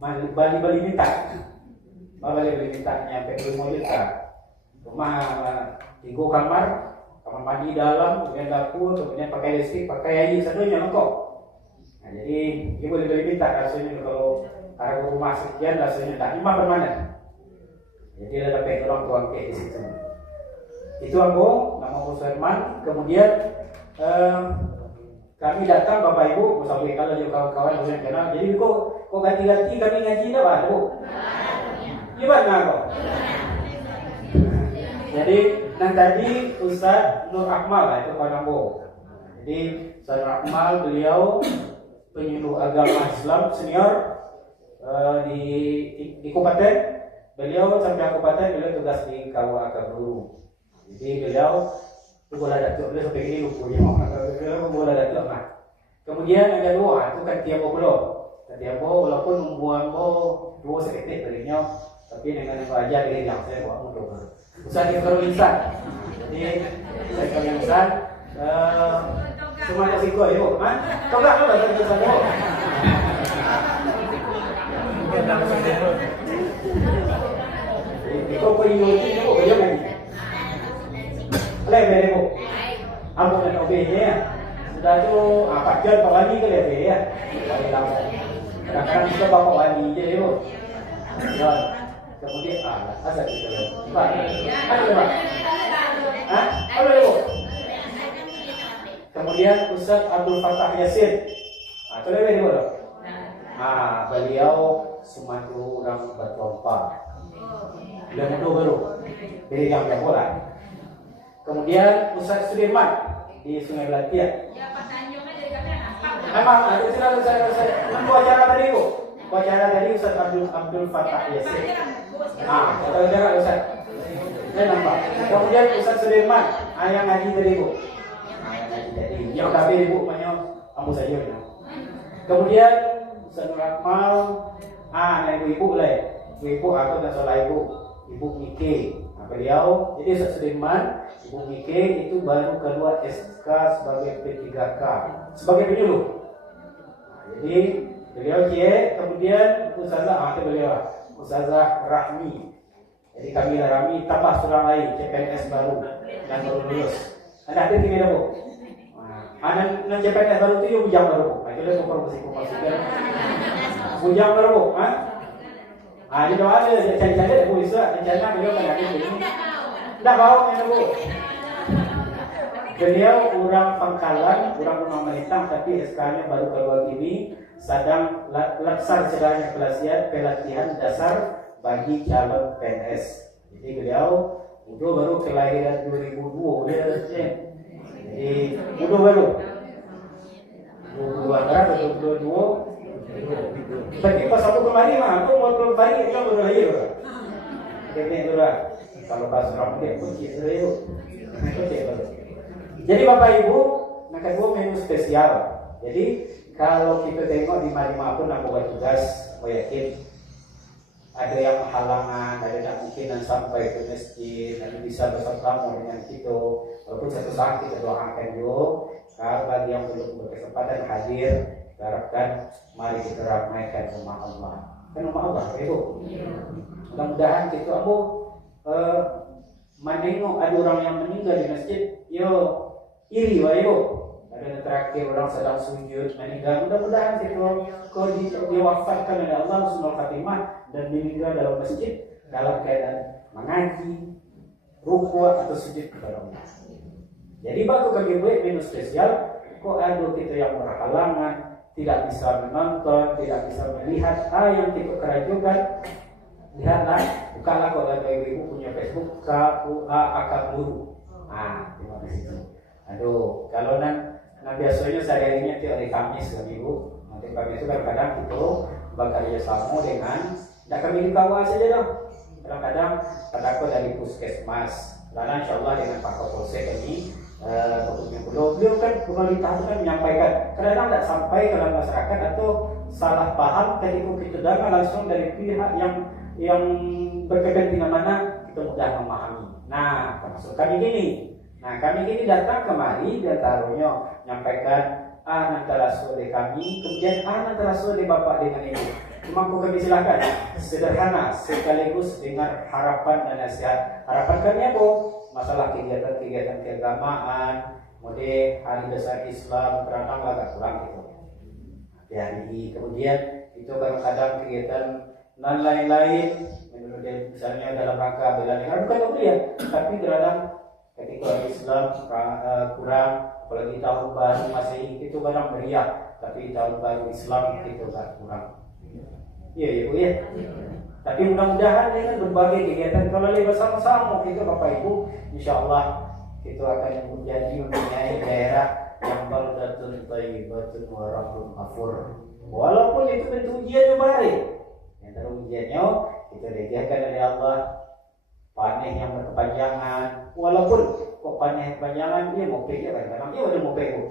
Bali minta. Bali minta nyampe 5 juta. Rumah 3 kamar mandi dalam, kemudian dapur, kemudian pakai listrik, pakai air seduanya lengkap. Nah, jadi dia boleh minta rasanya kalau harga rumah sekian rasanya tak lima permanen. Jadi ada background tuan ke di situ. Itu aku nama Musliman. Kemudian kami datang Bapak Ibu, sampai kalau juga kawan-kawan yang kenal. Jadi kok ganti-ganti kami ngaji dah Pak Bu. Gimana kok? Jadi tadi Ustaz Nur Akmal itu Pak Nambo. Jadi Ustaz Nur Akmal beliau penyuluh agama Islam senior di kabupaten. Beliau sampai kabupaten beliau tugas di KUA dulu. Jadi beliau bola datuk beliau sampai ini lupa beliau bola datuk nah. Kemudian yang kedua itu kan Tiabo Pulau. Tiabo walaupun membuang 2 seketik darinya, tapi dengan yang ajar dia yang saya buat mundur. Ustaz Ibrahim Insan. Jadi saya kalau yang Insan semuanya siko ya Bu. Coba saya Ustaz Bu. Ikaw po yung ulit mo, kaya mo. Alay, mere mo. Amo na obey niya. Sudah tu, 4 jam pawani ka lihat ya. Wali lang. Kadang-kadang kita bawa wali je mo. Kemudian asal kita lihat. Pak, ada Pak? Hah? Apa ya Bu? Kemudian Ustaz Abdul Fattah Yasin. Itu lebih Bu. Beliau Sumatera orang Batu Ampar. Bilang itu baru. Jadi yang bola. Kemudian Ustaz Sudirman di Sungai Belantian. Ya Pak Tanjung aja kami anak. Memang ada sila saya acara tadi Bu. Acara tadi Ustaz Abdul Fattah Yasin. Kalau jarak Ustaz. Saya nampak. Kemudian Ustaz Sudirman yang ngaji tadi Bu. Jadi yang kami Ibu banyak kamu saja. Kemudian Ustaz Nur Akmal ibu-ibu lah. Ibu aku dan salah Ibu Miki. Beliau, jadi Ustaz Sudirman, Ibu Miki itu baru keluar SK sebagai P3K, sebagai penyuluh. Jadi beliau kemudian Ustazah Rahmi. Jadi kami Rahmi tambah seorang lain CPNS baru yang baru lulus. Ada tiga Bu. Ada CPNS baru itu bujang baru Bu. Itu dia promosikan. Bujang baru Bu. Jadi doa ada cari-cari Bu Isa, rencana beliau akan hadir ini. Tidak bau ya Bu. Beliau orang Pangkalan, orang Rumah Melintang, tapi SK-nya baru keluar ini, sedang laksar sedangnya pelatihan dasar bagi calon PNS. Jadi beliau baru kelahiran 2002 ya. Jadi baru 2022. Tapi pas aku kemarin aku mau kembali itu baru lahir. Jadi itulah kalau pas orang dia kunci itu. Jadi Bapak Ibu, maka dua menu spesial. Jadi kalau kita tengok di mana pun aku buat tugas, aku yakin ada yang halangan, ada yang mungkin sampai ke masjid, nanti bisa bersama dengan kita. Walaupun satu saat kita doakan juga. Kalau bagi yang belum berkesempatan hadir, harapkan mari kita ramaikan rumah Allah. Kan rumah Allah, Ibu. Mudah-mudahan kita menengok ada orang yang meninggal di masjid, iri Ibu. Ada terakhir orang sedang sujud meninggal. Mudah-mudahan kita kalau diwafatkan oleh Allah Subhanahu Fatimah dan meninggal dalam masjid dalam keadaan mengaji, rukuk atau sujud kepada Allah. Jadi batu kami buat menu spesial. Kok ada kita yang berhalangan, tidak bisa menonton, tidak bisa melihat yang kita kerajukan. Lihatlah, bukalah kalau ada ibu punya Facebook KUA Akak Guru. Terima kasih. Aduh, kalau biasanya sehari-harinya tiap hari Kamis kan Ibu. Nanti Kamis itu kadang-kadang itu bekerja sama dengan tidak kami di bawah saja dong. Kadang-kadang kataku dari puskesmas. Karena insya Allah dengan Pak Kapolsek ini beliau kan pemerintah itu kan menyampaikan kadang-kadang tidak sampai ke dalam masyarakat atau salah paham ketika kita dengar langsung dari pihak yang berkepentingan mana kita mudah memahami. Nah, termasuk kami gini. Nah, kami ini datang kemari dan taruhnya menyampaikan antara sore kami, kemudian antara sore Bapak dengan Ibu. Cuma kami silakan sederhana sekaligus dengan harapan dan nasihat. Harapan kami apa? Masalah kegiatan-kegiatan keagamaan, mode hari besar Islam, beranang agak kurang gitu. Hari kemudian itu kadang-kadang kegiatan dan lain-lain, misalnya dalam rangka bela negara bukan kuliah, tapi kadang ketika Islam kurang, apalagi tahun baru Masehi itu kadang meriah, tapi tahun baru Islam itu agak kurang. Iya Bu ya. Tapi mudah-mudahan dengan berbagai kegiatan kalau lagi bersama-sama kita Bapak Ibu, insya Allah kita akan menjadi mempunyai daerah yang baldatun thayyibatun wa rabbun ghafur. Walaupun itu bentuk ujian baik, yang terujiannya kita diajarkan oleh Allah panen yang berkepanjangan. Walaupun kok panen berkepanjangan dia mau pergi kadang-kadang dia udah mau pergi.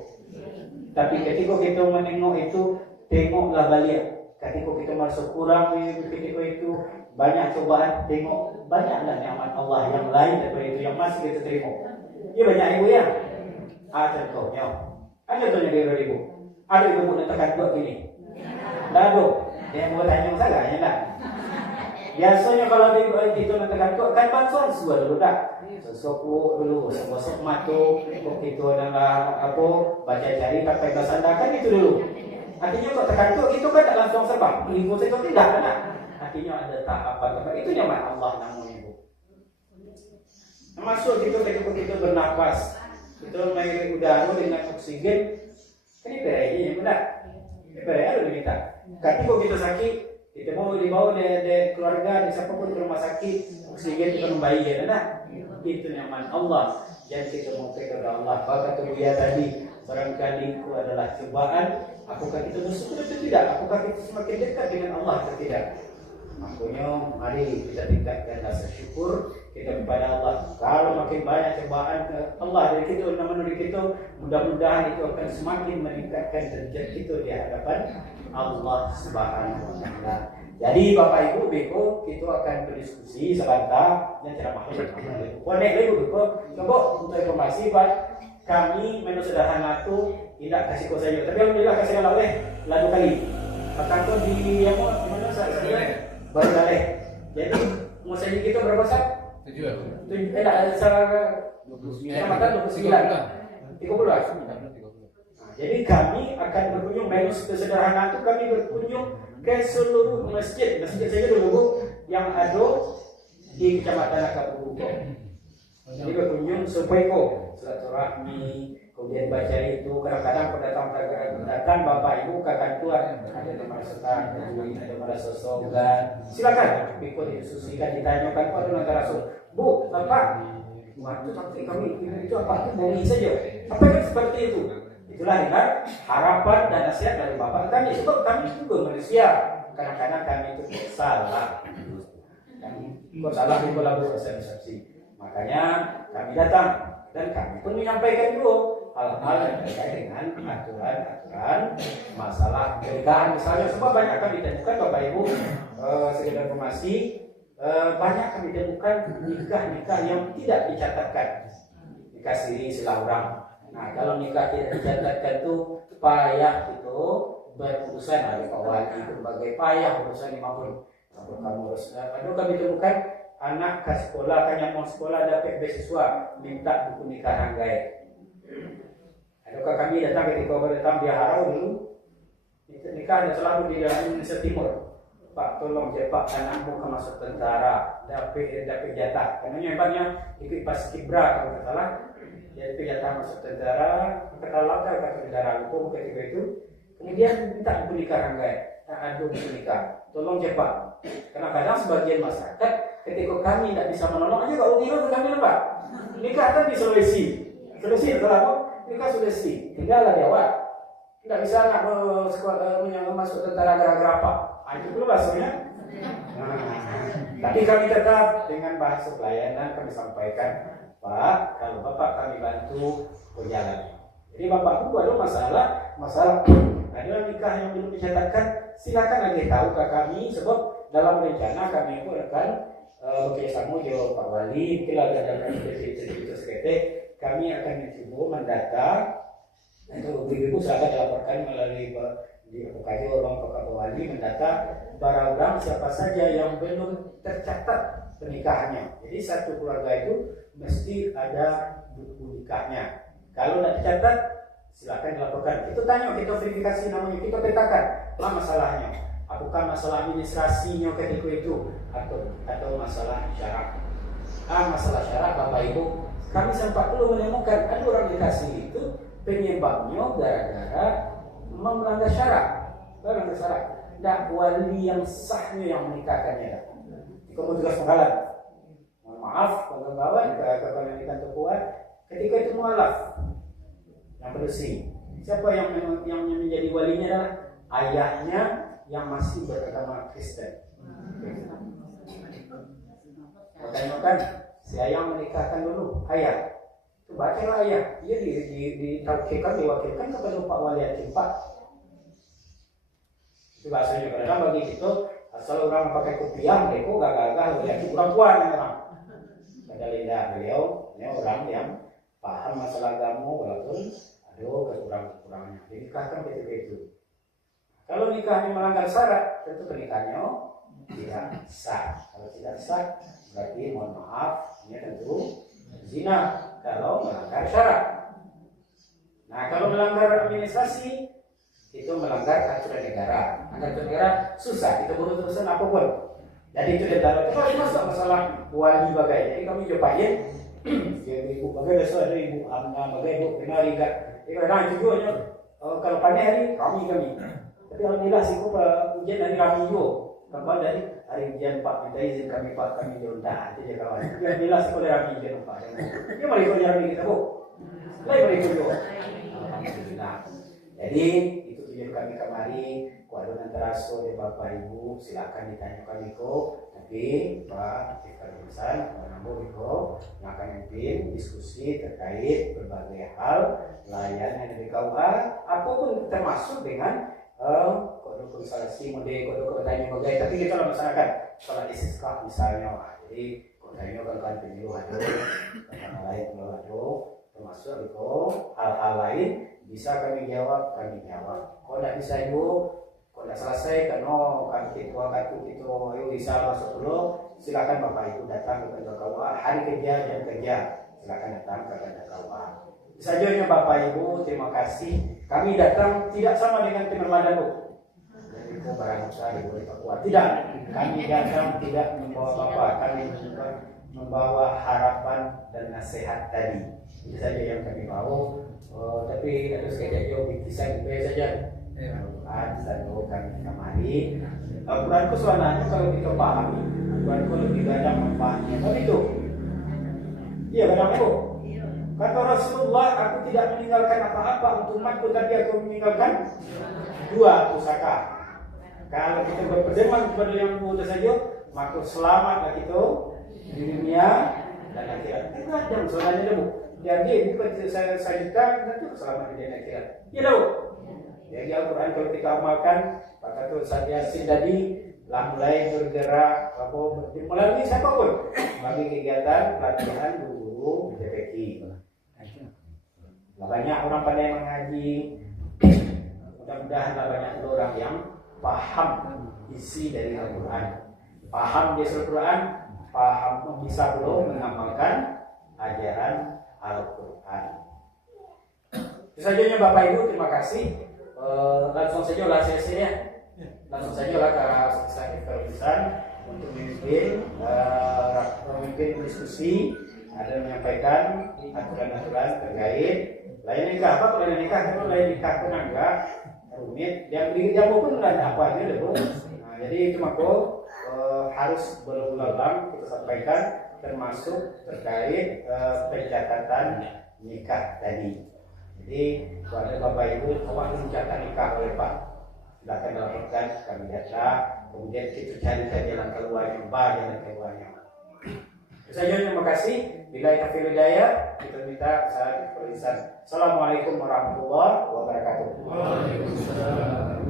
Tapi ketika kita menengok itu, tengoklah balik. Ketika kita masuk kurang ketika itu banyak cobaan, tengok banyaklah nikmat Allah yang lain daripada itu yang masih kita terima. Ya banyak Ibu ya. Contohnya. Contohnya dari Ibu. Ada Ibu nak tekan buat gini. Lalu dia mau tanya saya ya enggak. Biasanya kalau Ibu nak tekan buat kan bantuan sudah dulu dah. Sosok dulu, sosok matu, itu adalah baca cari sampai kesandakan itu dulu. Artinya kok tekan itu kan tak langsung sebab Ibu itu tidak kan. Artinya ada tahapan. Itu nyaman Allah namanya Ibu. Masuk ketika kita bernafas, kita mengairi udara dengan oksigen. Ini berai benar. Berai ada kita. Ketika kita sakit, Kita mau dibawa dari keluarga, di siapapun ke rumah sakit, oksigen kita membayi ya, nah itu nyaman Allah. Jadi kita mau kepada Allah. Maka kemudian tadi barangkali itu adalah cobaan. Apakah kita bersyukur atau tidak? Apakah kita semakin dekat dengan Allah atau tidak? Makanya mari kita tingkatkan rasa syukur kita kepada Allah. Kalau makin banyak cobaan ke Allah dari kita, dari kita, mudah-mudahan itu akan semakin meningkatkan derajat kita di hadapan Allah Subhanahu wa taala. Jadi Bapak Ibu Beko, kita akan berdiskusi sebentar dan ceramah. Konek lagi Beko, coba untuk informasi Pak, kami menu sederhana itu tidak kasih kau saja. Tapi alhamdulillah kasih oleh lalu kali. Patangko di yang mana saya baru daleh. Jadi mau saja kita berapa saat? 7. Salah 29. 30. Jadi kami akan berkunjung menu sederhana itu kami berkunjung ke seluruh masjid saja dulu yang ada di Kecamatan Akabubuko. Jadi berkunjung supaya silaturahmi, kemudian baca itu kadang-kadang pendatang Bapak Ibu kakak tua ada yang merasa ada yang merasa sogan. Silakan ikut didiskusikan, ditanyakan pada antara Bu, Bapak, waktu kami itu apa? Bumi saja. Apa yang seperti itu? Itulah dengan harapan dan nasihat dari Bapak kami. Sebab kami juga manusia. Kadang-kadang kami itu salah. Kami salah di dalam persepsi. Makanya kami datang dan kami pun menyampaikan dulu hal-hal yang terkait dengan aturan-aturan masalah pernikahan misalnya. Sebab banyak kami temukan Bapak Ibu sekedar informasi, banyak kami temukan nikah-nikah yang tidak dicatatkan, nikah siri sila orang. Nah, kalau nikah tidak dicatatkan itu payah itu berurusan oleh Pak Wali, berbagai payah urusan maupun kamu harus. Aduh kami temukan anak ke sekolah kan yang mau sekolah dapat beasiswa minta buku nikah ranggai. Adakah kami datang ketika datang dia harau dulu nikah ada selalu di dalam Indonesia Timur. Pak tolong je Pak anakmu ke masuk tentara dapat jatah. Karena hebatnya ikut pas kibra kalau tidak salah. Jadi jatah masuk tentara, kata tentara hukum ketika itu. Kemudian minta buku nikah ranggai. Aduh buku nikah. Tolong je Pak. Karena kadang sebagian masyarakat ketika kami tidak bisa menolong aja kalau bilang ke kami Pak. Nikah kan di Sulawesi. Sulawesi itu apa? Nikah Sulawesi. Tinggal di awal. Tidak bisa anak masuk tentara gara-gara apa. Itu dulu bahasanya. Tapi kami tetap dengan bahasa pelayanan kami sampaikan, Pak, kalau Bapak kami bantu berjalan. Jadi Bapak itu ada masalah ada nikah yang belum dicatatkan, silakan lagi tahu ke kami sebab dalam rencana kami itu akan bekerjasama dengan Pak Wali, mungkin ada cerita seketik, kami akan mencoba mendata atau ibu silakan dilaporkan melalui di UKJ orang Pak Wali mendata barang-barang siapa saja yang belum tercatat pernikahannya. Jadi satu keluarga itu mesti ada buku nikahnya. Kalau tidak tercatat, silakan dilaporkan. Itu tanya, kita verifikasi namanya, kita petakan apa masalahnya. Apakah masalah administrasinya ketika itu atau masalah syarat? Masalah syarat Bapak Ibu, kami sempat dulu menemukan ada orang dikasih itu penyebabnya gara-gara melanggar syarat. Melanggar syarat. Dan wali yang sahnya yang menikahkannya. Kamu tugas penggalan. Mohon maaf, kawan-kawan, kepemilikan terkuat. Ketika itu mualaf yang bersih. Siapa yang menjadi walinya adalah ayahnya yang masih beragama Kristen. Pertanyakan, si ayah menikahkan dulu ayah. Itu bacalah ayah. Dia diwakilkan kepada Pak Wali Pak. Itu bahasanya kadang bagi itu asal orang pakai kopiah, deko gagah yakin perempuan yang orang. Pada lidah beliau, ini orang yang paham masalah agama walaupun ada kekurangannya. Dinikahkan ketika itu. Kalau nikahnya melanggar syarat, tentu pernikahannya tidak sah. Kalau tidak sah, berarti mohon maaf, ini tentu zina kalau melanggar syarat. Nah, kalau melanggar administrasi, itu melanggar aturan negara. Aturan negara susah, kita butuh terusan apapun. Jadi itu dalam itu masuk masalah wali bagai. Jadi kami cobain, ya ibu bagai dasar ada ibu amna bagai ibu kenal juga. Karena juga kalau pandai hari kami. Tapi alhamdulillah sih ujian dari kami juga. Kapan dari hari ujian Pak minta izin kami Pak kami diundang aja kawan. Yang jelas kalau kami izin Pak. Ya mari kau yang kita bu. Lain mari kau. Alhamdulillah. Jadi itu tujuan kami kemari. Kalau antara oleh Bapak Ibu silakan ditanya kami kok. Tapi Pak Ifkarusan menambah Iko yang akan memimpin diskusi terkait berbagai hal layanan dari KUA apapun termasuk dengan kode konsultasi mode kode pertanyaan bagai tapi kita laksanakan sholat istisqa misalnya jadi kodenya kan pemilu ada lain ada termasuk itu hal-hal lain bisa kami jawab kalau tidak bisa itu kalau tidak selesai karena kan kartu itu ayo bisa masuk dulu silakan Bapak Ibu datang ke kantor KUA hari kerja jam kerja silakan datang ke kantor KUA. Selanjutnya Bapak Ibu terima kasih kami datang tidak sama dengan tim Ramadan Bu. Jadi itu barang usaha di Papua tidak kami datang tidak membawa apa kami membawa harapan dan nasihat tadi itu saja yang kami bawa tapi harus kita jauh bisa saja. Al-Quran selalu kami kemari Al-Quranku suaranya kalau kita pahami Al-Quranku lebih banyak manfaatnya kan itu iya benar Bu kata Rasulullah aku tidak meninggalkan apa-apa untuk umatku tapi aku meninggalkan 2 pusaka kalau kita berpedoman kepada yang mudah saja maka selamatlah kita di dunia dan akhirat itu ada soalnya Bu jadi bukan saya sajikan nanti selamat di dunia akhirat iya Bu. Jadi Al-Quran kalau kita amalkan maka itu Yasin tadi lah mulai bergerak melalui siapapun bagi kegiatan pelatihan guru PPK. Banyak orang pandai mengaji, mudah-mudahan banyak orang yang paham isi dari Al-Quran, paham isi Al-Quran, paham bisa belum mengamalkan ajaran Al-Quran. Itu saja Bapak Ibu terima kasih. Langsung saja lah sesinya langsung saja lah ke Ustaz Ifkarusan untuk memimpin diskusi ada menyampaikan aturan-aturan terkait lain nikah apa kalau nikah itu lain nikah pun agak rumit yang pun ada apa aja deh nah, jadi itu maka harus berulang-ulang kita sampaikan termasuk terkait pencatatan nikah tadi. Jadi kepada Bapak Ibu, awak mencatat nikah oleh Pak. Silakan laporkan kami data. Kemudian kita cari jalan keluar yang baik dan keluar yang. Saya terima kasih. Bila taufiq hidayah, kita minta saat perlisan. Assalamualaikum warahmatullahi wabarakatuh. Waalaikumsalam.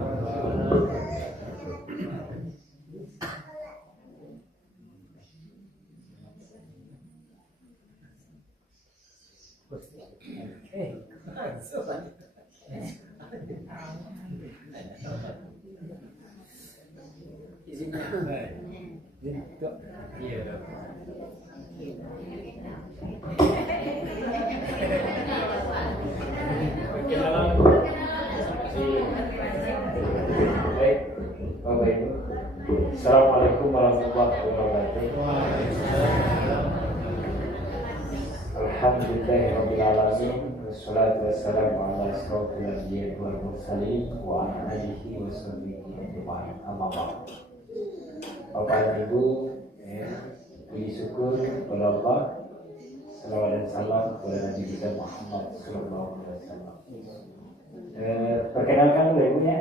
Assalamualaikum warahmatullahi wabarakatuh. Alhamdulillahirabbil alamin wassalatu wassalamu ala asyrofil anbiya'i wal mursalin wa ala alihi washabihi ajma'in. Amma ba'd. Bapak dan Ibu, puji syukur kepada Allah. Salawat dan salam kepada Nabi kita Muhammad sallallahu alaihi wasallam. Perkenalkan dulu ibunya.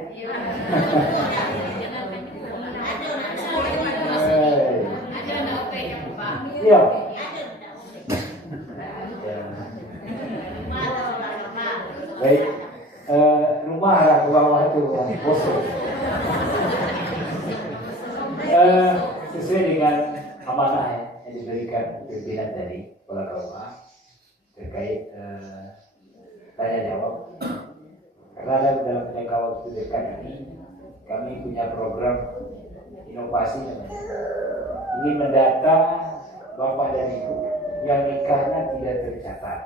Iya. Baik, rumah arah ke bawah itu kosong. Sesuai dengan amanah yang diberikan pimpinan tadi oleh KUA terkait tanya jawab. Karena dalam jangka waktu dekat ini kami punya program inovasi ingin mendata bapak dan ibu yang nikahnya tidak tercatat.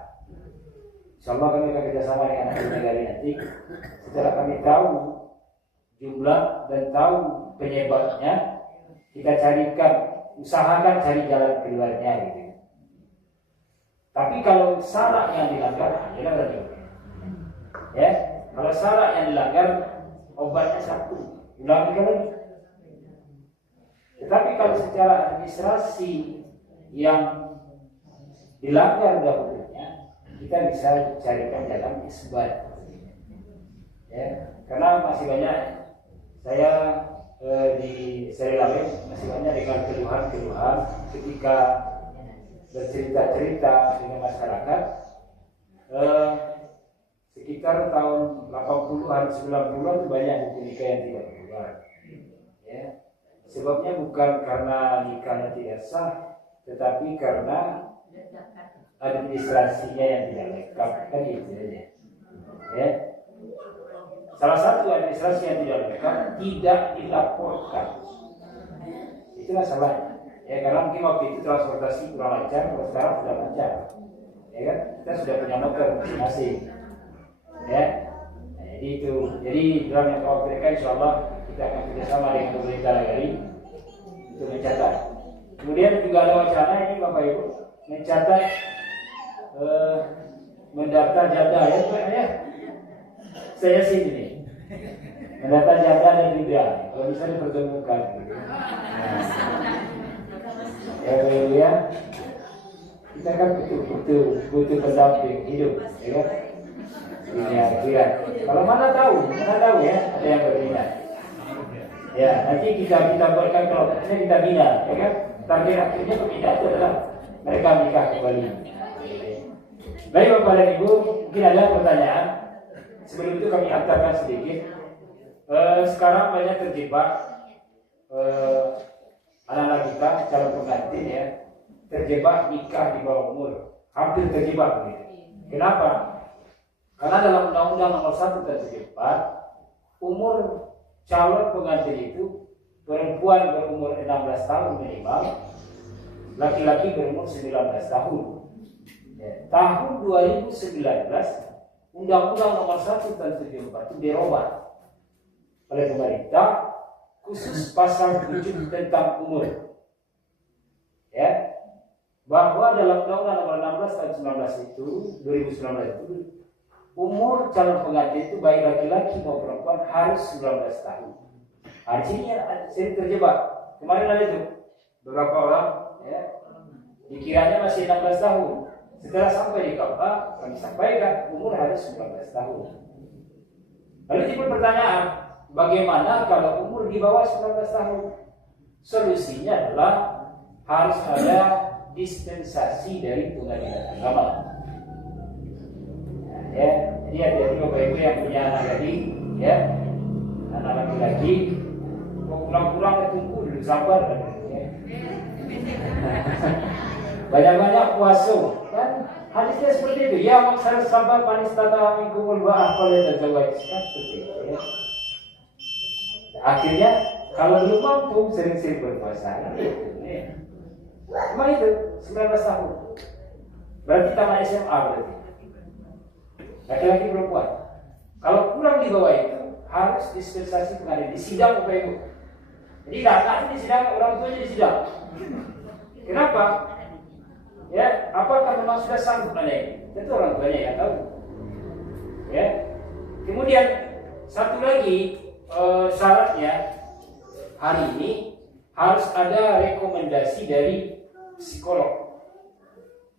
Insyaallah kami akan kerjasama dengan ahli negara nanti. Setelah kami tahu jumlah dan tahu penyebabnya, kita carikan, usahakan cari jalan keluarnya gitu. Tapi kalau syarat yang dilanggar, dilanggar juga. Ya, kalau syarat yang dilanggar, obatnya satu, ulangi lagi. Tetapi kalau secara administrasi yang dilanggar dahulunya, kita bisa carikan jalan isbat. Ya, karena masih banyak saya di Seri Lawe masih banyak dengan keluhan-keluhan ketika bercerita-cerita dengan masyarakat. Sekitar tahun 80-an, 90-an itu banyak buku nikah yang tidak keluar. Ya. Sebabnya bukan karena nikahnya tidak sah, tetapi karena administrasinya yang tidak lengkap, kan itu aja. Ya. Salah satu administrasi yang tidak lengkap tidak dilaporkan. Itu masalahnya. Ya, karena mungkin waktu itu transportasi kurang lancar, kalau sekarang sudah lancar. Ya kan? Kita sudah punya motor masing-masing. Ya. Nah, jadi itu. Jadi dalam yang kau berikan, insyaallah kita akan bekerjasama dengan pemerintah negeri untuk mencatat. Kemudian juga ada wacana ini Bapak Ibu mencatat mendata janda ya Pak ya. Saya sih ini mendata janda dan juga kalau bisa dipertemukan. Ya, kita kan butuh pendamping hidup, ya kan? Dunia. Kalau mana tahu ya ada yang berminat. Ya, nanti kita buatkan kelompoknya kita bina, ya kan? Target akhirnya pembina itu adalah mereka menikah kembali. Baik Bapak dan Ibu, mungkin ada pertanyaan. Sebelum itu kami hantarkan sedikit. Sekarang banyak terjebak anak-anak kita calon pengantin ya, terjebak nikah di bawah umur, hampir terjebak begitu. Kenapa? Karena dalam Undang-Undang Nomor 1 tahun 2004, umur calon pengantin itu perempuan berumur 16 tahun minimal, laki-laki berumur 19 tahun. Ya, tahun 2019 Undang-Undang Nomor 1 tahun 2004 itu dirubah oleh pemerintah khusus pasal 7 tentang umur. Ya, bahwa dalam Undang-Undang Nomor 16 tahun 2019 itu umur calon pengantin itu baik laki-laki maupun perempuan harus 19 tahun. Artinya sering terjebak. Kemarin ada itu beberapa orang ya, dikiranya masih 16 tahun. Setelah sampai di KUA, kami sampaikan umur harus 19 tahun. Lalu timbul pertanyaan, bagaimana kalau umur di bawah 19 tahun? Solusinya adalah harus ada dispensasi dari pengadilan agama. Nah, ya, jadi hati-hati Bapak Ibu yang punya anak gading, ya, anak laki-laki, mau kurang-kurang tunggu dulu sabar, ya. Banyak-banyak puasa, kan? Hadisnya seperti itu. Ya, maksar sabar manis tata minkumul ba'ah oleh tazawaj, kan seperti itu. Ya. Akhirnya kalau belum mampu sering-sering berpuasa, itu. Cuma itu 19 tahun. Berarti tamat SMA berarti. Laki-laki perempuan. Kalau kurang di bawah itu harus dispensasi pengadilan, disidang Bapak Ibu. Jadi datang di sidang, orang tuanya di sidang. Kenapa? Ya, apakah memang sudah sanggup ini? Tentu orang tuanya yang tahu. Ya. Kemudian satu lagi syaratnya hari ini harus ada rekomendasi dari psikolog.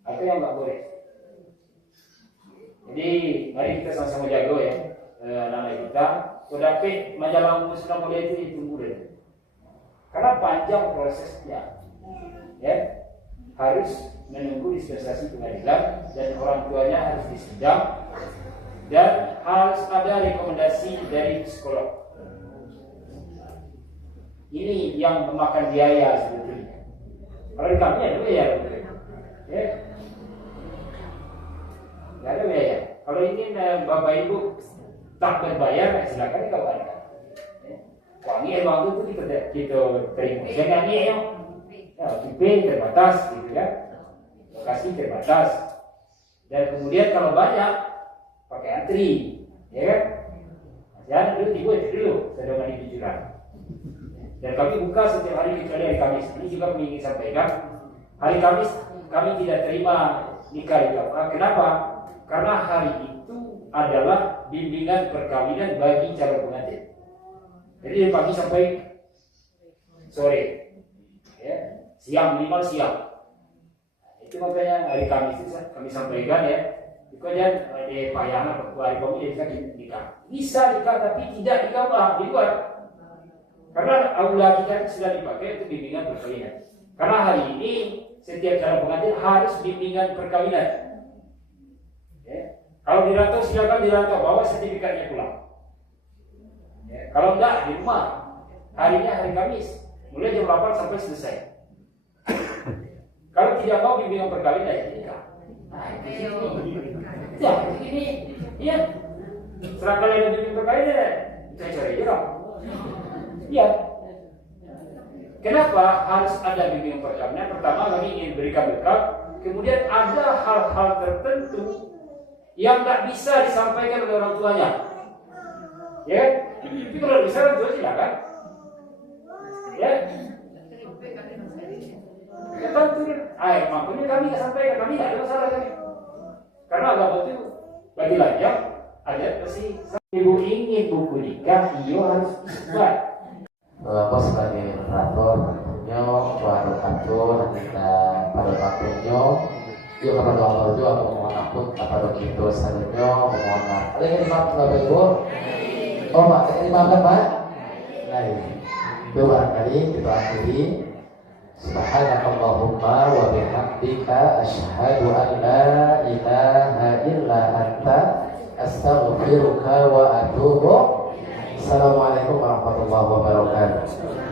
Atau yang nggak boleh. Jadi mari kita sama-sama jago ya, anak-anak kita. Kodape majalah Muslim boleh itu ditunggu deh. Karena panjang prosesnya, ya harus menunggu dispensasi pengadilan dan orang tuanya harus disidang dan harus ada rekomendasi dari psikolog. Ini yang memakan biaya sebetulnya. Kalau di kami ada biaya, ya, nggak ada biaya. Kalau ingin Bapak Ibu tak berbayar, silakan dikabarkan. Wangi uang itu kita terima. Jangan ni yang tipe terbatas, gitu ya. Lokasi terbatas. Dan kemudian kalau banyak pakai antri, ya kan? Jangan dulu dibuat dulu sedang di tujuan. Dan kami buka setiap hari kecuali hari Kamis. Ini juga kami ingin sampaikan. Hari Kamis kami tidak terima nikah di KUA. Kenapa? Karena hari itu adalah bimbingan perkawinan bagi calon pengantin. Jadi dari pagi sampai sore. Ya, siang minimal siang. Itu makanya hari Kamis itu kami sampaikan ya. Kemudian di Payangan hari Kamis kita nikah. Bisa nikah tapi tidak di kamar, di luar. Karena aula kita sudah dipakai untuk bimbingan perkawinan. Karena hari ini setiap calon pengantin harus bimbingan perkawinan. Ya. Kalau dirantau silakan dirantau, bawa sertifikatnya pulang. Ya. Kalau enggak di rumah, harinya hari Kamis, mulai jam 8 sampai selesai. Kalau tidak mau bimbingan perkawinan, ya nikah. Nah, ya, ini, iya. Serang kalian ada bimbingan perkawinan, saya cari jerah. Iya. Kenapa harus ada bimbingan perkawinan? Pertama, kami ingin berikan bekal. Kemudian ada hal-hal tertentu yang tak bisa disampaikan oleh orang tuanya. Ya, itu kalau bisa orang tua silakan. Ya. Ya bantu. Makanya kami nggak sampaikan, kami nggak ada masalah kami. Karena agama itu bagi lanjut ada pasti. Ibu ingin buku nikah, iyo harus isbat. Bapak sebagai moderator tentunya baru kantor kita pada waktunya dia kepada Allah juga mohon ampun kepada begitu selanjutnya mohon maaf. Ada yang dimaafkan Bapak Ibu? Oh Pak, ada yang dimaafkan Pak? Baik. Itu barangkali kita akhiri. Subhanakallahumma wa bihamdika asyhadu an la ilaha illa anta astaghfiruka wa atubu. Assalamualaikum warahmatullahi wabarakatuh.